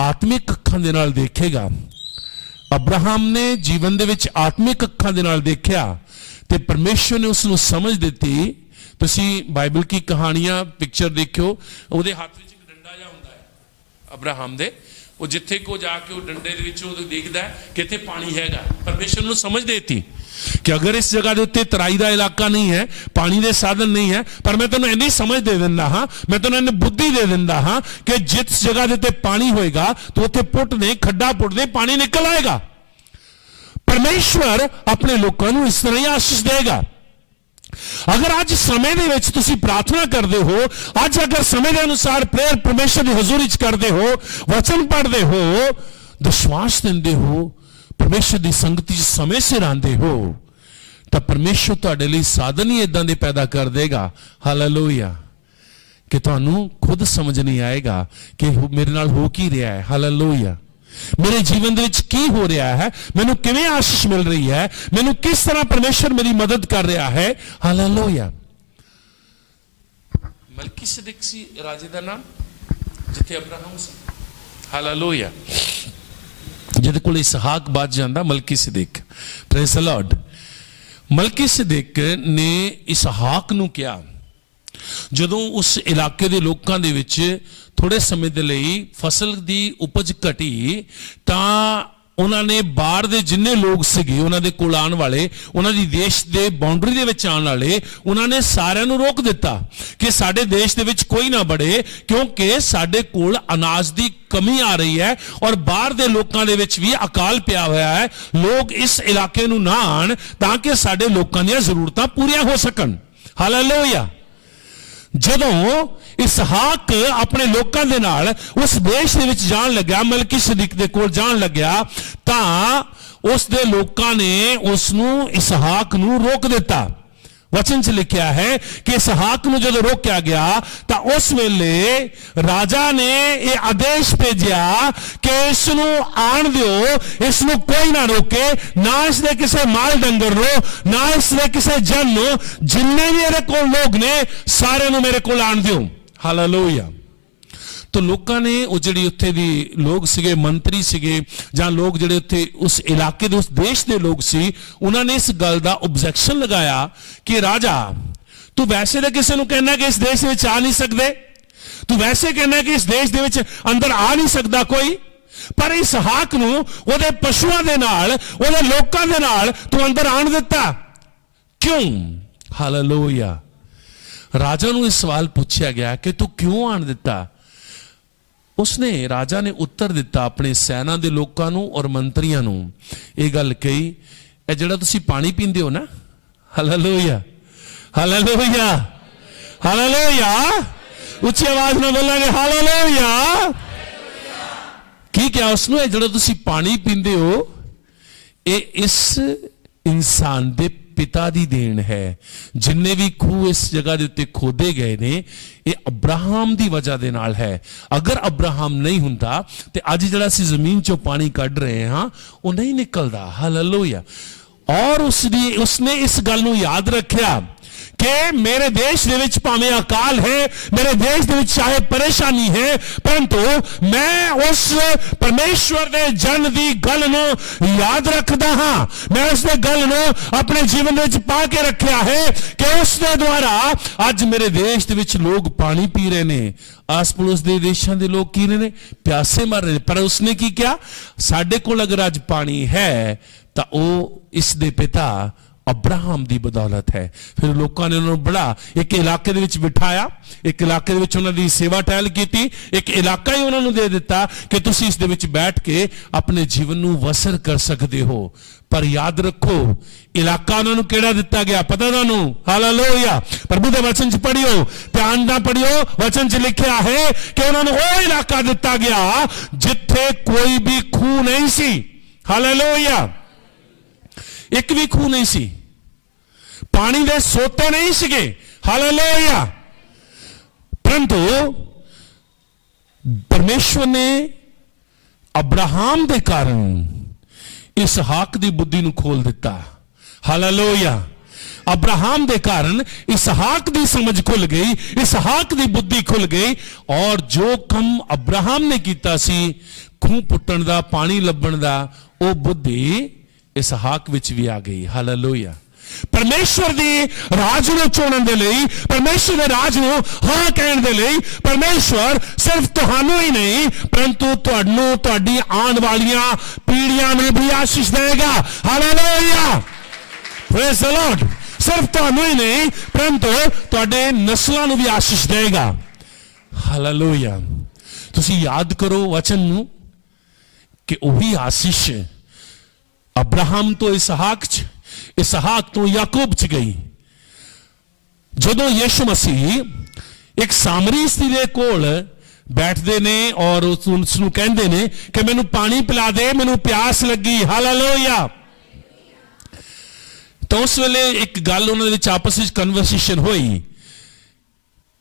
ਆਤਮਿਕ ਅੱਖਾਂ ਦੇ ਨਾਲ ਦੇਖੇਗਾ। ਅਬਰਾਹਮ ਨੇ ਜੀਵਨ ਦੇ ਵਿੱਚ ਆਤਮਿਕ ਅੱਖਾਂ ਦੇ ਨਾਲ ਦੇਖਿਆ ਤੇ ਪਰਮੇਸ਼ਰ ਨੇ ਉਸ ਨੂੰ ਸਮਝ ਦਿੱਤੀ। ਤੁਸੀਂ ਬਾਈਬਲ ਕੀ ਕਹਾਣੀਆਂ ਪਿਕਚਰ ਦੇਖਿਓ, ਉਹਦੇ ਹੱਥ ਵਿੱਚ ਇੱਕ ਡੰਡਾ ਜਿਹਾ ਹੁੰਦਾ ਹੈ ਅਬਰਾਹਮ ਦੇ, ਉਹ ਜਿੱਥੇ ਕੋ ਜਾ ਕੇ ਉਹ ਡੰਡੇ ਦੇ ਵਿੱਚ ਉਹ ਦੇਖਦਾ ਕਿ ਇੱਥੇ ਪਾਣੀ ਹੈਗਾ। ਪਰਮੇਸ਼ਰ ਨੂੰ ਸਮਝ ਦੇਤੀ ਕਿ ਅਗਰ ਇਸ ਜਗ੍ਹਾ ਦੇ ਉੱਤੇ ਤਰਾਈ ਦਾ ਇਲਾਕਾ ਨਹੀਂ ਹੈ, ਪਾਣੀ ਦੇ ਸਾਧਨ ਨਹੀਂ ਹੈ, ਪਰ ਮੈਂ ਤੈਨੂੰ ਇੰਨੀ ਸਮਝ ਦੇ ਦਿੰਦਾ ਹਾਂ, ਮੈਂ ਤੈਨੂੰ ਇੰਨੀ ਬੁੱਧੀ ਦੇ ਦਿੰਦਾ ਹਾਂ ਕਿ ਜਿਸ ਜਗ੍ਹਾ ਦੇ ਉੱਤੇ ਪਾਣੀ ਹੋਏਗਾ ਤਾਂ ਉੱਥੇ ਪੁੱਟ ਦੇ, ਖੱਡਾ ਪੁੱਟ ਦੇ, ਪਾਣੀ ਨਿਕਲ ਆਏਗਾ। ਪਰਮੇਸ਼ਵਰ ਆਪਣੇ ਲੋਕਾਂ ਨੂੰ ਇਸ ਤਰ੍ਹਾਂ ਹੀ ਆਸ਼ੀਸ਼ ਦੇਗਾ। ਅਗਰ ਅੱਜ ਸਮੇਂ ਦੇ ਵਿੱਚ ਤੁਸੀਂ ਪ੍ਰਾਰਥਨਾ ਕਰਦੇ ਹੋ, ਅੱਜ ਅਗਰ ਸਮੇਂ ਦੇ ਅਨੁਸਾਰ ਪ੍ਰੇਅਰ ਪਰਮੇਸ਼ਰ ਦੀ ਹਜ਼ੂਰੀ 'ਚ ਕਰਦੇ ਹੋ, ਵਚਨ ਪੜ੍ਹਦੇ ਹੋ, ਵਿਸ਼ਵਾਸ ਦਿੰਦੇ ਹੋ, ਪਰਮੇਸ਼ਰ ਦੀ ਸੰਗਤੀ 'ਚ ਸਮੇਂ ਸਿਰ ਆਉਂਦੇ ਹੋ, ਤਾਂ ਪਰਮੇਸ਼ਰ ਤੁਹਾਡੇ ਲਈ ਸਾਧਨ ਹੀ ਇਦਾਂ ਦੇ ਪੈਦਾ ਕਰ ਦੇਗਾ। ਹਾਲੇਲੂਇਆ। ਕਿ ਤੁਹਾਨੂੰ ਖੁਦ ਸਮਝ ਨਹੀਂ ਆਏਗਾ ਕਿ ਮੇਰੇ ਨਾਲ ਹੋ ਕੀ ਰਿਹਾ ਹੈ। ਹਾਲੇਲੂਇਆ। ਮੇਰੇ ਜੀਵਨ ਦੇ ਵਿੱਚ ਕੀ ਹੋ ਰਿਹਾ ਹੈ, ਮੈਨੂੰ ਕਿਵੇਂ ਆਸ਼ੀਸ਼ ਮਿਲ ਰਹੀ ਹੈ, ਮੈਨੂੰ ਕਿਸ ਤਰ੍ਹਾਂ ਪਰਮੇਸ਼ਰ ਮੇਰੀ ਮਦਦ ਕਰ ਰਿਹਾ ਹੈ। ਹਾਲੇਲੂਇਆ। ਮਲਕੀਸੇਦਕ ਸੀ ਰਾਜੇ ਦਾ ਨਾਮ, ਜਿੱਥੇ ਅਬਰਾਹਮ ਸੀ। ਹਾਲੇਲੂਇਆ। ਜਿਹਦੇ ਕੋਲ ਇਸਹਾਕ ਬਚ ਜਾਂਦਾ, ਮਲਕੀਸਿਦਕ। Praise the Lord. ਮਲਕੀਸਿਦਕ ਨੇ ਇਸਹਾਕ ਨੂੰ ਕਿਹਾ, ਜਦੋਂ ਉਸ ਇਲਾਕੇ ਦੇ ਲੋਕਾਂ ਦੇ ਵਿੱਚ ਥੋੜੇ ਸਮੇਂ ਦੇ ਲਈ ਫਸਲ ਦੀ ਉਪਜ ਘਟੀ, ਤਾਂ ਉਹਨਾਂ ਨੇ ਬਾਹਰ ਦੇ ਜਿੰਨੇ ਲੋਕ ਸੀਗੇ ਉਹਨਾਂ ਦੇ ਕੋਲ ਆਉਣ ਵਾਲੇ, ਉਹਨਾਂ ਦੀ ਦੇਸ਼ ਦੇ ਬਾਉਂਡਰੀ ਦੇ ਵਿੱਚ ਆਉਣ ਵਾਲੇ, ਉਹਨਾਂ ਨੇ ਸਾਰਿਆਂ ਨੂੰ ਰੋਕ ਦਿੱਤਾ ਕਿ ਸਾਡੇ ਦੇਸ਼ ਦੇ ਵਿੱਚ ਕੋਈ ਨਾ ਵੜੇ, ਕਿਉਂਕਿ ਸਾਡੇ ਕੋਲ ਅਨਾਜ ਦੀ ਕਮੀ ਆ ਰਹੀ ਹੈ ਔਰ ਬਾਹਰ ਦੇ ਲੋਕਾਂ ਦੇ ਵਿੱਚ ਵੀ ਅਕਾਲ ਪਿਆ ਹੋਇਆ ਹੈ। ਲੋਕ ਇਸ ਇਲਾਕੇ ਨੂੰ ਨਾ ਆਣ ਤਾਂ ਕਿ ਸਾਡੇ ਲੋਕਾਂ ਦੀਆਂ ਜ਼ਰੂਰਤਾਂ ਪੂਰੀਆਂ ਹੋ ਸਕਣ। ਹਾਲੇਲੂਇਆ। ਜਦੋਂ ਇਸਹਾਕ ਆਪਣੇ ਲੋਕਾਂ ਦੇ ਨਾਲ ਉਸ ਦੇਸ਼ ਦੇ ਵਿੱਚ ਜਾਣ ਲੱਗਿਆ, ਮਲਕੀਸਿਦਕ ਦੇ ਕੋਲ ਜਾਣ ਲੱਗਿਆ, ਤਾਂ ਉਸ ਦੇ ਲੋਕਾਂ ਨੇ ਉਸ ਨੂੰ, ਇਸਹਾਕ ਨੂੰ ਰੋਕ ਦਿੱਤਾ। ਵਚਨ 'ਚ ਲਿਖਿਆ ਹੈ ਕਿ ਇਸਹਾਕ ਨੂੰ ਜਦੋਂ ਰੋਕਿਆ ਗਿਆ ਤਾਂ ਉਸ ਵੇਲੇ ਰਾਜਾ ਨੇ ਇਹ ਆਦੇਸ਼ ਭੇਜਿਆ ਕਿ ਇਸ ਨੂੰ ਆਣ ਦਿਓ, ਇਸ ਨੂੰ ਕੋਈ ਨਾ ਰੋਕੇ, ਨਾ ਇਸ ਦੇ ਕਿਸੇ ਮਾਲ ਡੰਗਰ ਨੂੰ, ਨਾ ਇਸ ਦੇ ਕਿਸੇ ਜਨ ਨੂੰ, ਜਿੰਨੇ ਵੀ ਇਹਦੇ ਕੋਲ ਲੋਕ ਨੇ ਸਾਰਿਆਂ ਨੂੰ ਮੇਰੇ ਕੋਲ ਆਣ ਦਿਓ। ਹਾਲੇਲੂਇਆ। तो लोगों ने वो जिहड़े उत्थे दी लोग सीगे, मंत्री सीगे जां लोग जिहड़े उत्थे उस इलाके दे उस देश दे लोग सी, उन्होंने इस गल दा ऑब्जेक्शन लगाया कि राजा तू वैसे तो किसी नूं कहना कि इस देश विच आ नहीं सकदे, तू वैसे कहना कि इस देश दे विच अंदर आ नहीं सकदा कोई, पर इसहाक नूं ओहदे पशुआं दे नाल, ओहदे लोकां दे नाल तू अंदर आण दिता क्यों? हालेलुया। राजा नूं इस सवाल पूछया गया कि तू क्यों आण दिता? उसने, राजा ने उत्तर दिता अपने सैना के लोगों नूं और मंत्रियों नूं, ये गल कही, ए जिहड़ा तुसीं पानी पींदे हो ना, हालेलुया हालेलुया हालेलुया, उच्ची आवाज में बोलांगे हालेलुया। की क्या उसनूं, ए जिहड़ा तुसीं पानी पींदे हो, ये इस इंसान दे पिता दी देन है। जिन्ने भी खूह इस जगह दे उत्ते खोदे गए ने, ये अब्राहम दी वजह दे नाल है। अगर अब्राहम नहीं हुंदा ते अज जिहड़ा असीं जमीन चों पानी कढ रहे हां वो नहीं निकलदा। हालेलुया। और उसने इस गल नूं याद रखिया कि मेरे देश दे विच भावें अकाल है, मेरे देश दे विच चाहे परेशानी है, परंतु मैं उस परमेश्वर दे जन दी गल नूं याद रखदा हां। मैं उस दे गल नूं अपने जीवन विच पा के रखिया है कि उस दे द्वारा अज मेरे देश दे विच लोग पानी पी रहे ने, आस पड़ोस दे देशां दे लोग की रहे ने, प्यासे मर रहे। पर उसने की किया, साडे कोल अगर अज पानी है तां ओह इस दे पिता अब्राहम की बदौलत है। फिर लोगों ने उन्होंने बड़ा एक इलाके दे विच बिठाया, एक इलाके दे विच उन्हां दी सेवा टहल की, एक इलाका ही उन्होंने दे दिता कि तुसी इस दे विच बैठ के अपने जीवन नूं वसर कर सकते हो। पर याद रखो, इलाका उन्होंने केड़ा दिता गया पता तुहानूं? हालेलुया। प्रभु दे वचन च पढ़ियो, ध्यान नाल पढ़ियो, वचन च लिखिया है कि उन्होंने वो इलाका दिता गया जिथे कोई भी खूह नहीं सी। हालेलुया। एक भी खूह नहीं सी, पानी दे सोते नहीं सीगे। हालेलुया। परंतु परमेश्वर ने अब्राहम दे कारण इसहाक दी बुद्धि नूं खोल दिता। हालेलुया। अब्राहम दे कारण इसहाक दी समझ खुल गई, इसहाक दी बुद्धि खुल गई, और जो कम अब्राहम ने कीता सी, खूह पुट्टण दा, पानी लभण दा, वो बुद्धि इसहाक विच भी आ गई। हालेलुया। परमेश्वर दी राज नूं चुनण दे लई, परमेश्वर दे राज नूं हां कहण दे लई, परमेश्वर सिर्फ तुहानूं ही नहीं परंतु तुहानूं, तुहाडी आउण वालियां पीढ़ियां नूं भी आशीष देगा। हालेलुया। Praise the Lord. सिर्फ तुहानूं ही नहीं परंतु तुहाडे नस्लां नूं भी आशीष देगा। हालेलुया। तुसीं याद करो वचन नूं कि ओही आशीष अब्राहम तो इसहाक च, इसहाक तो याकूब च गई। जदों यीशु मसीह एक सामरी स्त्री दे कोल बैठदे ने और उसनूं कहंदे ने कि मैनूं पानी पिला दे, मैनूं प्यास लगी। हालेलुया। तो उस वेले एक गल उन्हां दे विच आपस विच कन्वर्सेशन होई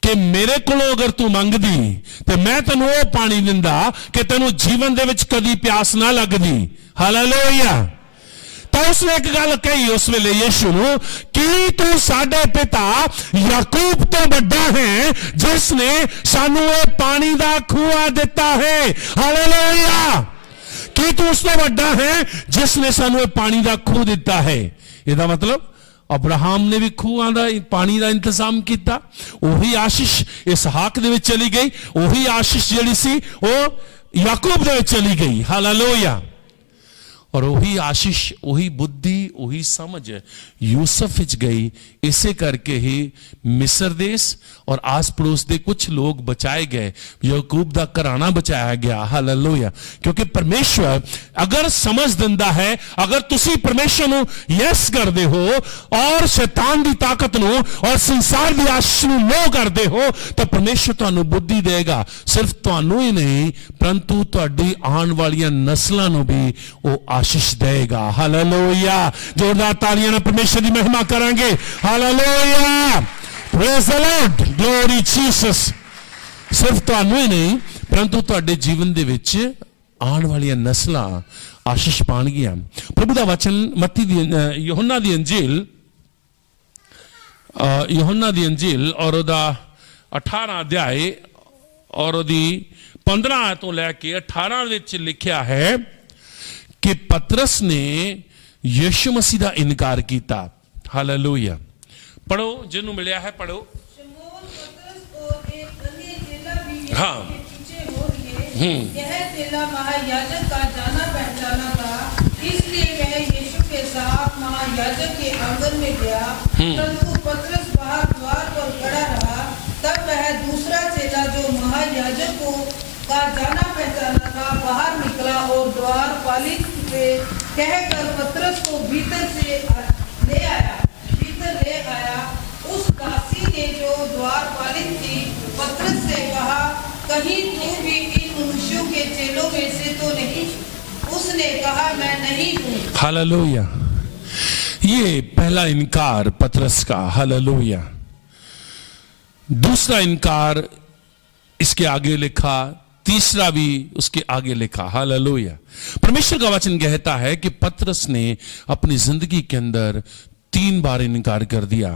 कि मेरे कोलों अगर तू मंगदी तो मैं तैनूं वो पानी दिंदा कि तैनूं जीवन दे विच कदी प्यास ना लगदी। हालेलुया। तो उसने एक गल कही उस वेले यीशु नूं कि तू साडे पिता याकूब तो बड़ा है जिसने सानू ये पानी दा खूह दिता है। हालेलुया। कि तू उस तो वड्डा है जिसने सानू पानी का खूह दिता है। ਇਹਦਾ मतलब अब्राहम ने भी खूਹਾਂ ਦਾ पानी का इंतजाम किया। ਉਹੀ आशीष इसहाक ਦੇ ਵਿੱਚ चली गई, ਉਹੀ आशीष ਜਿਹੜੀ ਸੀ ਉਹ याकूब ਦੇ ਵਿੱਚ चली गई। हालेलुया। और वही आशीष, वही बुद्धि, वही समझ यूसुफ विच गई। इसे करके ही मिस्र देश और आस पड़ोस के कुछ लोग बचाए गए, याकूब दा घराना बचाया गया। हालेलुया। क्योंकि परमेश्वर अगर समझ दिंदा है, अगर तुसी परमेश्वर नु यस करदे हो और शैतान की ताकत नु और संसार की आशीष नु नो करदे हो, तो परमेश्वर तुहानू बुद्धि देगा। सिर्फ तुहानू ही नहीं परंतु तुहाडी आने वाली नस्लों नु भी वो आशीष देगा। हालेलुया। जोरदार तालियां नाल परमेश्वर की महिमा करांगे। Hallelujah. Praise the Lord. Glory Jesus. सिर्फ तुहानू ही नहीं परंतु तुहाडे जीवन दे विच आने वाली नस्लां आशीष पाणगियां। प्रभु दा वचन मत्ती दी यूहन्ना दी अंजील और ओदा 18 अध्याय और ओदी 15 आयत तो लैके 18 विच लिखिया है कि पतरस ने यीशु मसीह का इनकार किया। हालेलुया। पढ़ो, जिन्हों मिलिया है पढ़ो। हाँ। यह चेला महायाजक का जाना पहचाना था, इसलिए वह यीशु के साथ महायाजक के आंगन में गया। परंतु पतरस बाहर द्वार पर खड़ा रहा। तब वह दूसरा चेला जो महायाजक का जाना पहचाना था बाहर निकला और द्वार पालित से कहकर पतरस को भीतर ले आया। उस दासी ने जो द्वार पालित थी पतरस से कहा, कहीं तू भी इन मनुष्यों के चेलों में से तो नहीं? उसने कहा, मैं नहीं हूँ। हालेलुया। ये पहला इनकार पतरस का। हालेलुया। दूसरा इनकार इसके आगे लिखा, तीसरा भी उसके आगे लिखा। हालेलुया। परमेश्वर का वचन कहता है कि पतरस ने अपनी जिंदगी के अंदर 3 बार इनकार कर दिया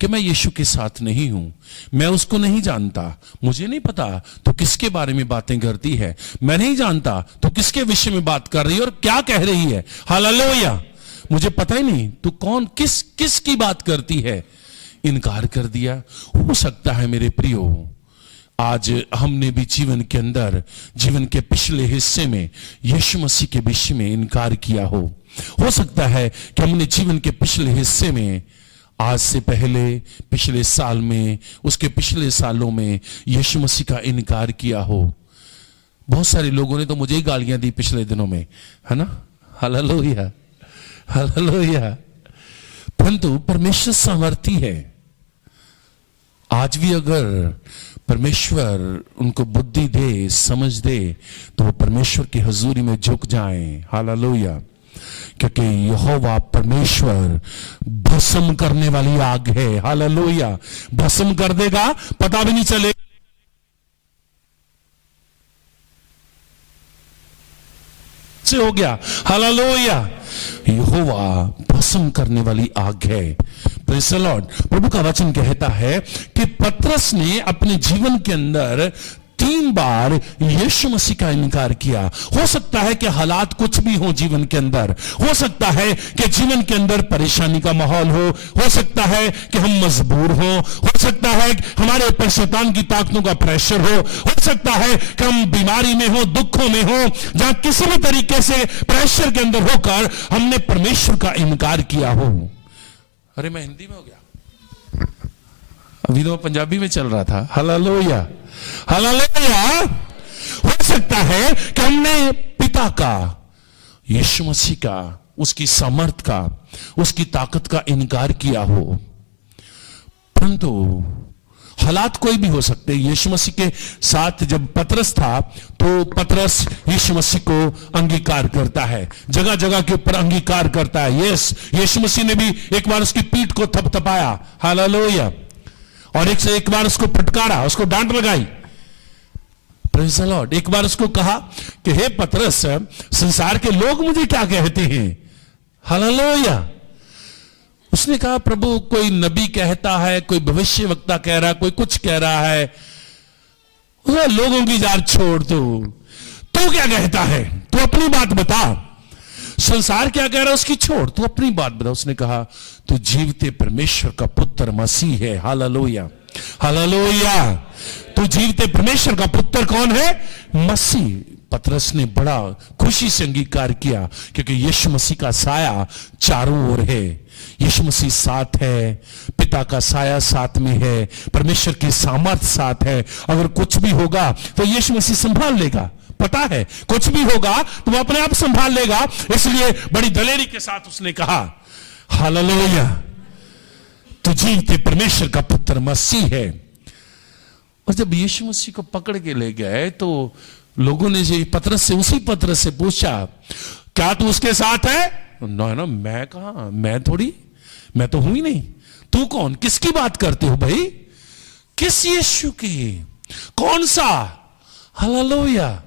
कि मैं यीशु के साथ नहीं हूं, मैं उसको नहीं जानता, मुझे नहीं पता तो किसके बारे में बातें करती है, मैं नहीं जानता तो किसके विषय में बात कर रही है और क्या कह रही है। हालेलुया। मुझे पता ही नहीं तू कौन किस की बात करती है। इनकार कर दिया। हो सकता है मेरे प्रियो आज हमने भी जीवन के अंदर, जीवन के पिछले हिस्से में यीशु मसीह के विषय में इनकार किया हो सकता है कि हमने जीवन के पिछले हिस्से में, आज से पहले पिछले साल में, उसके पिछले सालों में यीशु मसीह का इनकार किया हो। बहुत सारे लोगों ने तो मुझे ही गालियां दी पिछले दिनों में, है ना। हालेलुया। हालेलुया। परंतु परमेश्वर सामर्थी है। आज भी अगर परमेश्वर उनको बुद्धि दे, समझ दे, तो वो परमेश्वर की हजूरी में झुक जाएं। हालेलुया। क्योंकि यहोवा परमेश्वर भस्म करने वाली आग है। हालेलुया। भस्म कर देगा, पता भी नहीं चलेगा से हो गया। हालेलुया। यहोवा भस्म करने वाली आग है। Praise the Lord. प्रभु का वचन कहता है कि पतरस ने अपने जीवन के अंदर 3 बार यीशु मसीह का इनकार किया। हो सकता है कि हालात कुछ भी हो जीवन के अंदर, हो सकता है कि जीवन के अंदर परेशानी का माहौल हो सकता है कि हम मजबूर हो सकता है कि हमारे ऊपर शैतान की ताकतों का प्रेशर हो सकता है कि हम बीमारी में हो, दुखों में हो, जहां किसी भी तरीके से प्रेशर के अंदर होकर हमने परमेश्वर का इनकार किया हो। अरे मैं हिंदी में हो गया, अभी तो पंजाबी में चल रहा था। हालेलुया। हालेलुया। हो सकता है कि हमने पिता का, यीशु मसीह का, उसकी सामर्थ का, उसकी ताकत का इनकार किया हो। परंतु हालात कोई भी हो सकते। यीशु मसीह के साथ जब पतरस था तो पतरस यीशु मसीह को अंगीकार करता है, जगह जगह के ऊपर अंगीकार करता है। यस, यीशु मसीह ने भी एक बार उसकी पीठ को थपथपाया। हालेलुया। और एक बार उसको फटकारा, उसको डांट लगाई। Praise the Lord. एक बार उसको कहा कि हे पतरस, संसार के लोग मुझे क्या कहते हैं। हालेलुया। उसने कहा, प्रभु कोई नबी कहता है, कोई भविष्यवक्ता कह रहा है, कोई कुछ कह रहा है, लोगों की जार छोड़ दो, तू क्या कहता है, तू अपनी बात बता। संसार क्या कह रहा है उसकी छोड़, तू अपनी बात बता। उसने कहा तू जीवते परमेश्वर का पुत्र मसीह है। Hallelujah, hallelujah. तू जीवते परमेश्वर का पुत्र कौन है? मसीह। पतरस ने बड़ा खुशी से अंगीकार किया, क्योंकि यीशु मसीह का साया चारों ओर है। यीशु मसीह साथ है, पिता का साया साथ में है, परमेश्वर की सामर्थ साथ है। अगर कुछ भी होगा तो यीशु मसीह संभाल लेगा। पता है कुछ भी होगा तो वो अपने आप संभाल लेगा। इसलिए बड़ी दलेरी के साथ उसने कहा हालेलुया, तू जीवते परमेश्वर का पुत्र मसीह है। और जब यीशु मसीह को पकड़ के ले गए तो लोगों ने पतरस से, उसी पतरस से पूछा, क्या तू उसके साथ है? ना, मैं कहा, मैं थोड़ी, मैं तो हूं ही नहीं। तू कौन, किसकी बात करते हो भाई? किस यीशु की? कौन सा? हालेलुया।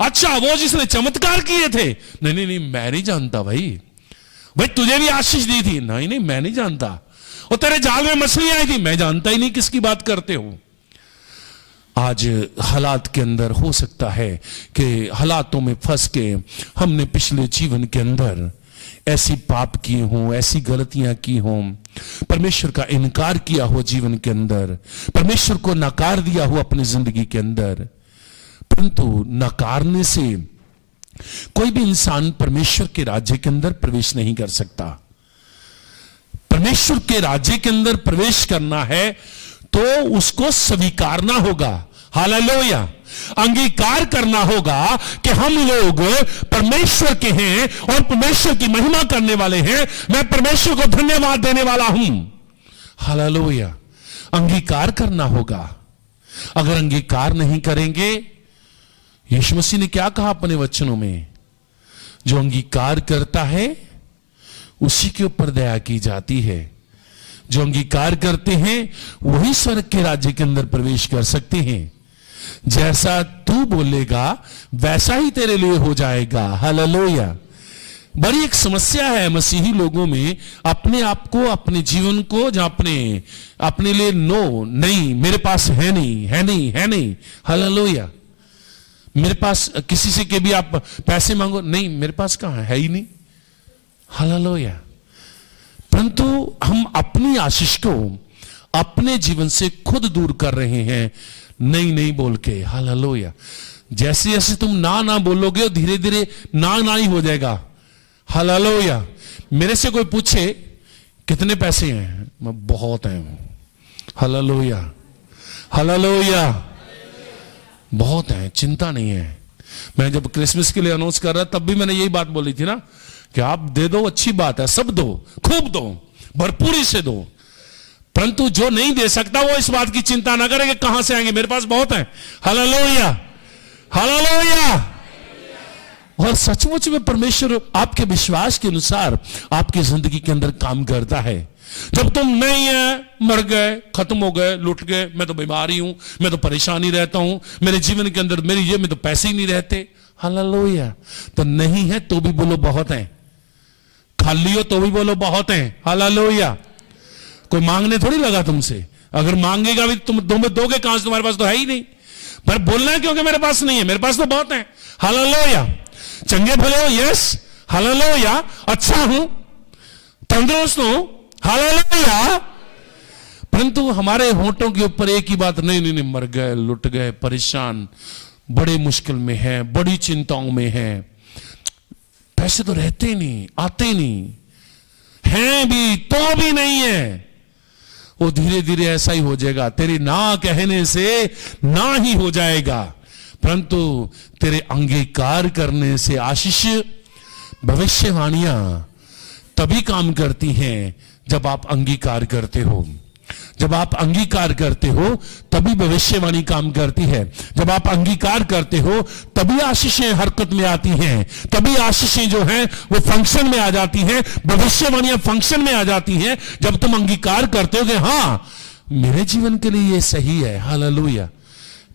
अच्छा, वो जिसने चमत्कार किए थे? नहीं, मैं नहीं जानता भाई तुझे भी आशीष दी थी? नहीं, मैं नहीं जानता। और तेरे जाल में मछली आई थी? मैं जानता ही नहीं किसकी बात करते हो। आज हालात के अंदर हो सकता है कि हालातों में फंस के हमने पिछले जीवन के अंदर ऐसी पाप किए हों, ऐसी गलतियां की हों, परमेश्वर का इनकार किया हो जीवन के अंदर, परमेश्वर को नकार दिया हो अपनी जिंदगी के अंदर। परंतु नकारने से कोई भी इंसान परमेश्वर के राज्य के अंदर प्रवेश नहीं कर सकता। परमेश्वर के राज्य के अंदर प्रवेश करना है तो उसको स्वीकारना होगा। हालेलुया। अंगीकार करना होगा कि हम लोग परमेश्वर के हैं और परमेश्वर की महिमा करने वाले हैं। मैं परमेश्वर को धन्यवाद देने वाला हूं। हालेलुया। अंगीकार करना होगा। अगर अंगीकार नहीं करेंगे, यीशु मसीह ने क्या कहा अपने वचनों में? जो अंगीकार करता है उसी के ऊपर दया की जाती है। जो अंगीकार करते हैं वही स्वर्ग के राज्य के अंदर प्रवेश कर सकते हैं। जैसा तू बोलेगा वैसा ही तेरे लिए हो जाएगा। हालेलुया। बड़ी एक समस्या है मसीही लोगों में, अपने आप को, अपने जीवन को, जहां अपने लिए नहीं, मेरे पास है नहीं। हालेलुया। मेरे पास किसी से के भी आप पैसे मांगो, नहीं मेरे पास कहां है ही नहीं। हालेलुया। परंतु हम अपनी आशीष को अपने जीवन से खुद दूर कर रहे हैं, नहीं बोल के। हालेलुया। जैसे जैसे तुम ना बोलोगे धीरे धीरे ना ही हो जाएगा। हालेलुया। मेरे से कोई पूछे कितने पैसे हैं, मैं बहुत हैं। Hallelujah, hallelujah. बहुत है, चिंता नहीं है। मैं जब क्रिसमस के लिए अनाउंस कर रहा तब भी मैंने यही बात बोली थी ना कि आप दे दो, अच्छी बात है, सब दो, खूब दो, भरपूरी से दो। परंतु जो नहीं दे सकता वो इस बात की चिंता ना करे कि कहां से आएंगे, मेरे पास बहुत है। Hallelujah, hallelujah. और सचमुच में परमेश्वर आपके विश्वास के अनुसार आपकी जिंदगी के अंदर काम करता है। जब तुम नहीं है, मर गए, खत्म हो गए, लुट गए, मैं तो बीमारी हूं, मैं तो परेशानी रहता हूं, मेरे जीवन के अंदर मेरी में तो पैसे ही नहीं रहते। हालेलुया। तो नहीं है तो भी बोलो बहुत है, खाली हो तो भी बोलो बहुत है। हालेलुया। कोई मांगने थोड़ी लगा तुमसे, अगर मांगेगा भी तुम दोगे कहां से, तुम्हारे पास तो है ही नहीं। पर बोलना है क्योंकि मेरे पास नहीं है, मेरे पास तो बहुत है। हालेलुया। चंगे भले हो, यस, हालेलुया। अच्छा हूं, तंदुरुस्त हूं, हालेलुया। परंतु हमारे होंठों के ऊपर एक ही बात, नहीं, मर गए, लुट गए, परेशान, बड़े मुश्किल में है, बड़ी चिंताओं में है, पैसे तो रहते ही नहीं, आते नहीं, हैं भी तो भी नहीं है। वो धीरे धीरे ऐसा ही हो जाएगा, तेरे ना कहने से ना ही हो जाएगा। परंतु तेरे अंगीकार करने से आशीष, भविष्यवाणियां तभी काम करती हैं जब आप अंगीकार करते हो। जब आप अंगीकार करते हो तभी भविष्यवाणी काम करती है। जब आप अंगीकार करते हो तभी आशीषें हरकत में आती हैं, तभी आशीषें जो हैं वो फंक्शन में आ जाती हैं, भविष्यवाणियां फंक्शन में आ जाती हैं। जब तुम अंगीकार करते हो कि हाँ मेरे जीवन के लिए ये सही है, हालेलुया,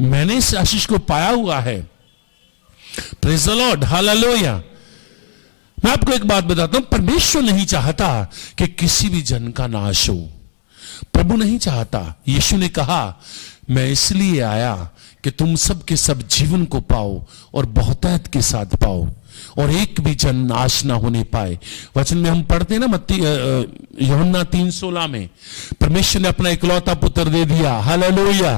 मैंने इस आशीष को पाया हुआ है, प्रेज द लॉर्ड, हालेलुया। मैं आपको एक बात बताता हूं, परमेश्वर नहीं चाहता कि किसी भी जन का नाश हो। प्रभु नहीं चाहता। यीशु ने कहा मैं इसलिए आया कि तुम सब के सब जीवन को पाओ और बहुतायत के साथ पाओ, और एक भी जन नाश ना होने पाए। वचन में हम पढ़ते हैं ना, मत्ती यूहन्ना 3:16 में, परमेश्वर ने अपना इकलौता पुत्र दे दिया। हालेलुया।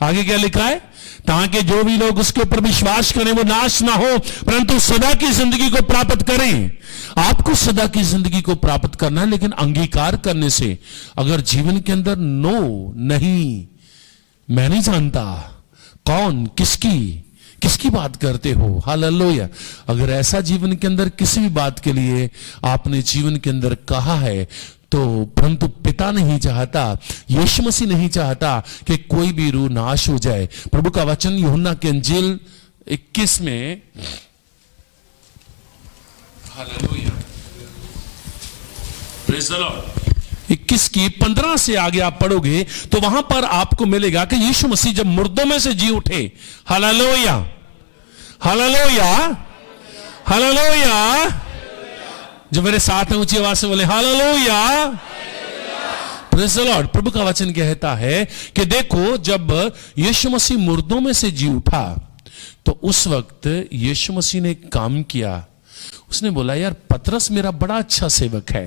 आगे क्या लिखा है? ताकि जो भी लोग उसके ऊपर विश्वास करें वो नाश ना हो परंतु सदा की जिंदगी को प्राप्त करें। आपको सदा की जिंदगी को प्राप्त करना है, लेकिन अंगीकार करने से। अगर जीवन के अंदर नो, नहीं, मैं नहीं जानता, कौन, किसकी बात करते हो, हालेलुया, अगर ऐसा जीवन के अंदर किसी भी बात के लिए आपने जीवन के अंदर कहा है, तो परंतु पिता नहीं चाहता, यीशु मसीह नहीं चाहता कि कोई भी रूह नाश हो जाए। प्रभु का वचन यूहन्ना के इंजील 21 में, हालेलुया, प्रेज द लॉर्ड, 21 की 15 से आगे आप पढ़ोगे तो वहां पर आपको मिलेगा कि यीशु मसीह जब मुर्दों में से जी उठे, हालेलुया, हालेलुया, हालेलुया, जो मेरे साथ हैं ऊंची आवाज से बोले हालेलुया, प्रेज द लॉर्ड। प्रभु का वचन कहता है कि देखो, जब यीशु मसीह मुर्दों में से जी उठा तो उस वक्त यीशु मसीह ने एक काम किया। उसने बोला यार, पतरस मेरा बड़ा अच्छा सेवक है,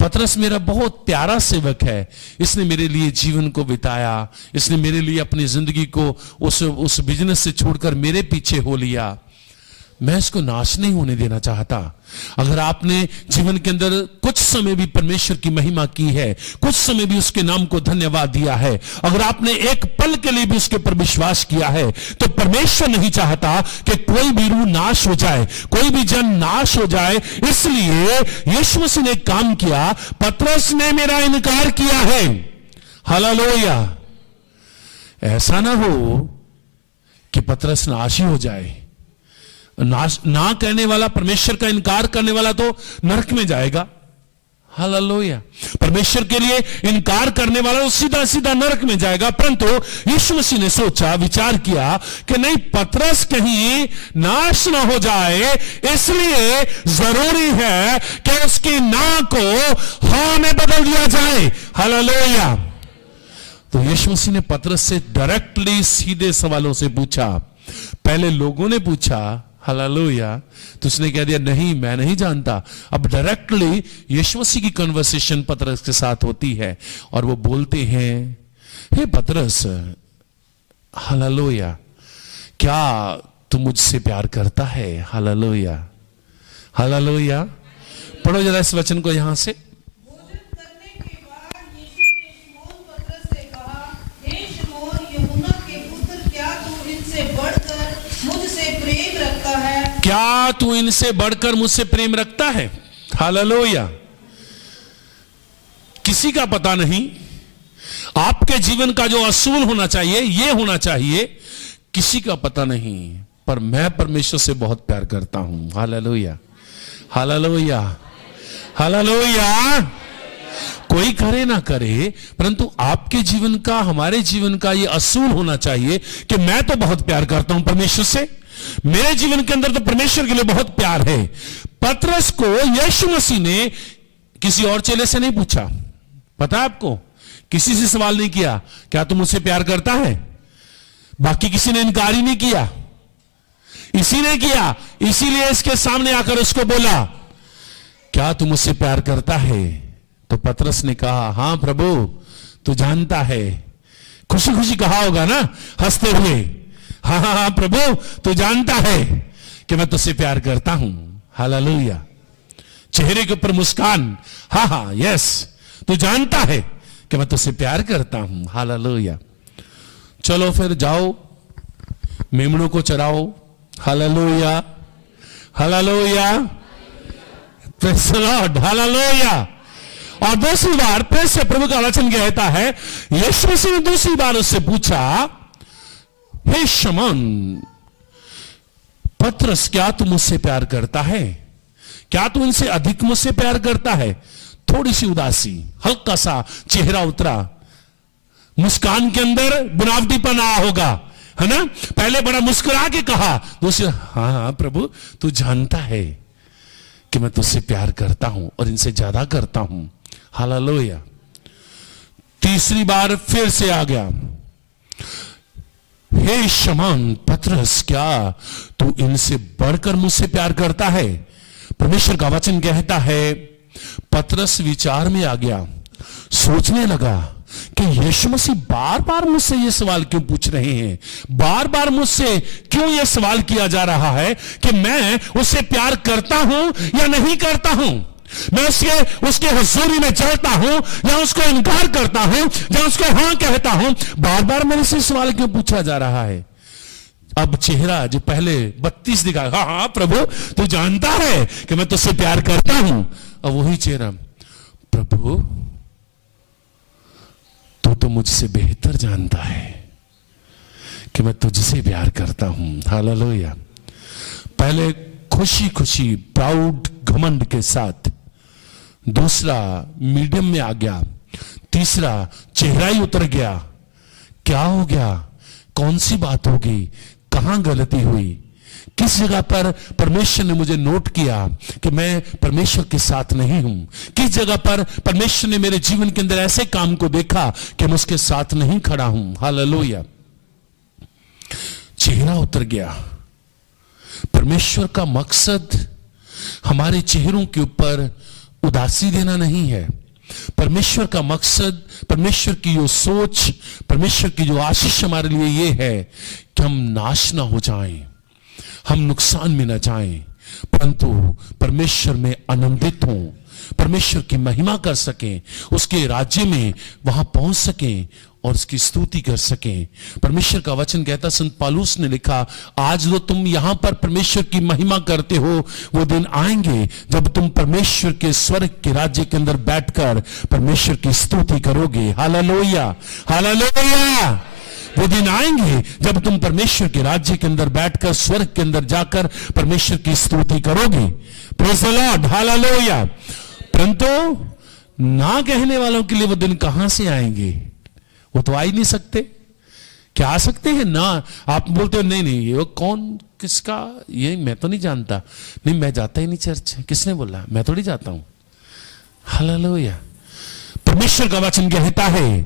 पतरस मेरा बहुत प्यारा सेवक है, इसने मेरे लिए जीवन को बिताया, इसने मेरे लिए अपनी जिंदगी को उस बिजनेस से छोड़कर मेरे पीछे हो लिया, मैं इसको नाश नहीं होने देना चाहता। अगर आपने जीवन के अंदर कुछ समय भी परमेश्वर की महिमा की है, कुछ समय भी उसके नाम को धन्यवाद दिया है, अगर आपने एक पल के लिए भी उसके पर विश्वास किया है, तो परमेश्वर नहीं चाहता कि कोई भी रूह नाश हो जाए, कोई भी जन नाश हो जाए। इसलिए यीशु मसीह ने काम किया, पतरस ने मेरा इनकार किया है, हालेलुया। ऐसा ना हो कि पतरस नाश ही हो जाए। ना कहने वाला, परमेश्वर का इनकार करने वाला तो नरक में जाएगा, हालेलुया। परमेश्वर के लिए इनकार करने वाला तो सीधा सीधा नरक में जाएगा। परंतु यीशु मसीह ने सोचा, विचार किया कि नहीं, पतरस कहीं नाश ना हो जाए, इसलिए जरूरी है कि उसकी ना को हाँ में बदल दिया जाए, हालेलुया। तो यीशु मसीह ने पतरस से डायरेक्टली सीधे सवालों से पूछा। पहले लोगों ने पूछा, हालेलुया, तो उसने कह दिया नहीं, मैं नहीं जानता। अब डायरेक्टली यीशु मसीह की कन्वर्सेशन पतरस के साथ होती है और वो बोलते हैं, हे पतरस, हालेलुया, क्या तू मुझसे प्यार करता है? Hallelujah, hallelujah. पढ़ो जरा इस वचन को यहां से। भोजन करने के बाद यीशु ने शिमोन पतरस से कहा, हे शिमोन यूहन्ना के पुत्र, क्या तू इनसे बढ़कर मुझसे प्रेम रखता है? क्या तू इनसे बढ़कर मुझसे प्रेम रखता है? हालेलुया। किसी का पता नहीं, आपके जीवन का जो असूल होना चाहिए, यह होना चाहिए, किसी का पता नहीं, पर मैं परमेश्वर से बहुत प्यार करता हूं, हालेलुया, हालेलुया, हालेलुया। कोई करे ना करे, परंतु आपके जीवन का, हमारे जीवन का यह असूल होना चाहिए कि मैं तो बहुत प्यार करता हूं परमेश्वर से, मेरे जीवन के अंदर तो परमेश्वर के लिए बहुत प्यार है। पतरस को यीशु मसीह ने किसी और चेले से नहीं पूछा, पता है आपको, किसी से सवाल नहीं किया, क्या तुम मुझसे प्यार करता है? बाकी किसी ने इनकार ही नहीं किया, इसी ने किया। इसीलिए इसके सामने आकर उसको बोला, क्या तुम मुझसे प्यार करता है? तो पतरस ने कहा, हां प्रभु, तू जानता है। खुशी खुशी कहा होगा ना, हंसते हुए, हाँ हाँ हाँ प्रभु, तू जानता है कि मैं तुझसे प्यार करता हूं, हालेलुया। चेहरे के ऊपर मुस्कान, हाँ हाँ, यस, तू जानता है कि मैं तुझसे प्यार करता हूं, हालेलुया। चलो फिर जाओ, मेमनों को चराओ, hallelujah, hallelujah, praise the lord, hallelujah. और दूसरी बार फिर से प्रभु का वचन कहता है, यीशु मसीह ने दूसरी बार उससे पूछा, हे शमौन पतरस, क्या तू मुझसे प्यार करता है? क्या तू इनसे अधिक मुझसे प्यार करता है? थोड़ी सी उदासी, हल्का सा चेहरा उतरा, मुस्कान के अंदर बनावटीपन आया होगा, है ना। पहले बड़ा मुस्कुरा के कहा, दूसरे, हाँ हाँ प्रभु, तू जानता है कि मैं तुझसे प्यार करता हूं और इनसे ज्यादा करता हूं, हालेलुया। तीसरी बार फिर से आ गया, हे शमौन पतरस, क्या तू इनसे बढ़कर मुझसे प्यार करता है? परमेश्वर का वचन कहता है पतरस विचार में आ गया, सोचने लगा कि यीशु मसीह बार बार मुझसे ये सवाल क्यों पूछ रहे हैं, बार बार मुझसे क्यों ये सवाल किया जा रहा है कि मैं उससे प्यार करता हूं या नहीं करता हूं, मैं उसके हुजूरी में चलता हूं या उसको इनकार करता हूं या उसको हां कहता हूं, बार बार मेरे से सवाल क्यों पूछा जा रहा है। अब चेहरा जो पहले 32 दिखा, हाँ हाँ प्रभु तू जानता है कि मैं तुझसे प्यार करता हूं, अब वही चेहरा, प्रभु तू तो मुझसे बेहतर जानता है कि मैं तुझसे प्यार करता हूं। हालेलुया। पहले खुशी खुशी प्राउड घमंड के साथ, दूसरा मीडियम में आ गया, तीसरा चेहरा ही उतर गया। क्या हो गया, कौन सी बात होगी, कहां गलती हुई, किस जगह पर परमेश्वर ने मुझे नोट किया कि मैं परमेश्वर के साथ नहीं हूं, किस जगह पर परमेश्वर ने मेरे जीवन के अंदर ऐसे काम को देखा कि मैं उसके साथ नहीं खड़ा हूं। हालेलुया। चेहरा उतर गया। परमेश्वर का मकसद हमारे चेहरों के ऊपर उदासी देना नहीं है। परमेश्वर का मकसद, परमेश्वर की जो सोच, परमेश्वर की जो आशीष हमारे लिए ये है कि हम नाश ना हो जाएं, हम नुकसान में ना जाएं, परंतु परमेश्वर में आनंदित हों, परमेश्वर की महिमा कर सकें, उसके राज्य में वहां पहुंच सकें और उसकी स्तुति कर सकें। परमेश्वर का वचन कहता, संत पौलुस ने लिखा, आज जो तुम यहां पर परमेश्वर की महिमा करते हो, वो दिन आएंगे जब तुम परमेश्वर के स्वर्ग के राज्य के अंदर बैठकर परमेश्वर की स्तुति करोगे। Hallelujah, hallelujah. वो दिन आएंगे जब तुम परमेश्वर के राज्य के अंदर बैठकर स्वर्ग के अंदर जाकर परमेश्वर की स्तुति करोगे। Praise the lord, hallelujah. परंतु ना कहने वालों के लिए वो दिन कहां से आएंगे? वो तो आ ही नहीं सकते। क्या आ सकते हैं ना? आप बोलते हो नहीं नहीं ये कौन, किसका, ये मैं तो नहीं जानता, नहीं मैं जाता ही नहीं चर्च। किसने बोला? मैं थोड़ी जाता हूं। हालेलुया। परमेश्वर का वचन कहता है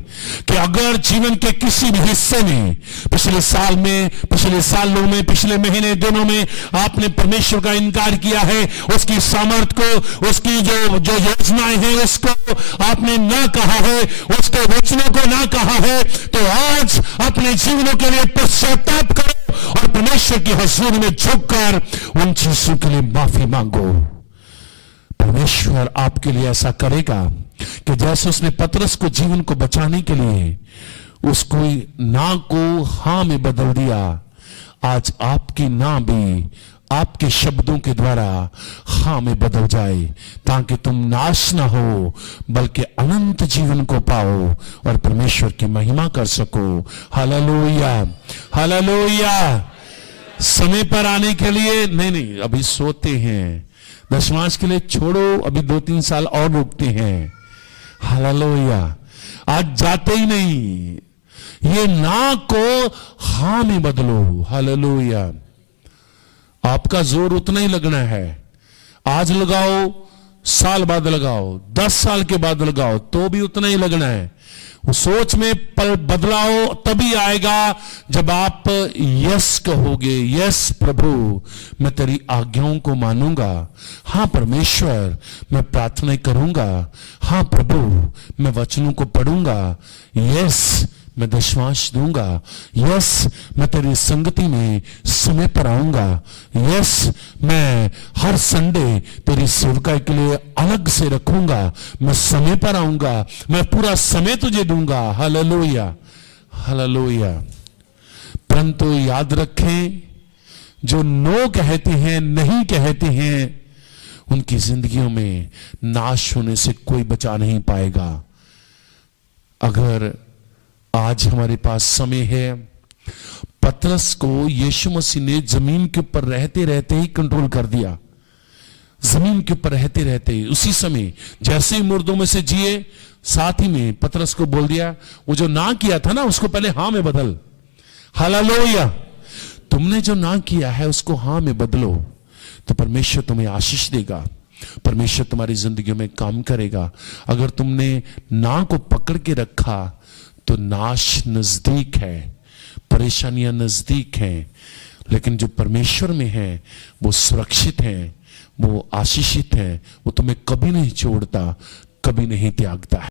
कि अगर जीवन के किसी भी हिस्से में, पिछले साल में, पिछले सालों में, पिछले महीने दिनों में आपने परमेश्वर का इनकार किया है, उसकी सामर्थ को, उसकी जो योजनाएं हैं उसको आपने ना कहा है, उसके वचनों को ना कहा है, तो आज अपने जीवनों के लिए पश्चाताप करो और परमेश्वर की हुजूरी में झुककर उन चीजों के लिए माफी मांगो। परमेश्वर आपके लिए ऐसा करेगा कि जैसे उसने पतरस को जीवन को बचाने के लिए उसको ना को हां में बदल दिया, आज आपकी ना भी आपके शब्दों के द्वारा हां में बदल जाए, ताकि तुम नाश ना हो बल्कि अनंत जीवन को पाओ और परमेश्वर की महिमा कर सको। Hallelujah, hallelujah. समय पर आने के लिए नहीं, अभी सोते हैं, दशमांश के लिए छोड़ो, अभी 2-3 साल और रुकते हैं। हालेलुया। आज जाते ही नहीं, ये ना को हां में बदलो। हालेलुया। आपका जोर उतना ही लगना है, आज लगाओ, साल बाद लगाओ, 10 साल के बाद लगाओ, तो भी उतना ही लगना है। उस सोच में बदलाव तभी आएगा जब आप यस कहोगे, यस प्रभु मैं तेरी आज्ञाओं को मानूंगा, हाँ परमेश्वर मैं प्रार्थना करूंगा, हाँ प्रभु मैं वचनों को पढ़ूंगा, यस मैं दशमांश दूंगा, यस मैं तेरी संगति में समय पर आऊंगा, यस मैं हर संडे तेरी सेवकाई के लिए अलग से रखूंगा, मैं समय पर आऊंगा, मैं पूरा समय तुझे दूंगा। Hallelujah, hallelujah. परंतु याद रखें, जो नो कहते हैं, नहीं कहते हैं, उनकी जिंदगियों में नाश होने से कोई बचा नहीं पाएगा। अगर आज हमारे पास समय है, पतरस को यीशु मसीह ने जमीन के ऊपर रहते रहते ही कंट्रोल कर दिया। जमीन के ऊपर रहते रहते ही उसी समय जैसे ही मुर्दों में से जिए, साथ ही में पतरस को बोल दिया, वो जो ना किया था ना उसको पहले हां में बदल। हालेलुया। तुमने जो ना किया है उसको हां में बदलो तो परमेश्वर तुम्हें आशीष देगा। परमेश्वर तुम्हारी जिंदगियों में काम करेगा। अगर तुमने ना को पकड़ के रखा तो नाश नजदीक है, परेशानियां नजदीक हैं, लेकिन जो परमेश्वर में है वो सुरक्षित है, वो आशीषित है, वो तुम्हें कभी नहीं छोड़ता, कभी नहीं त्यागता है।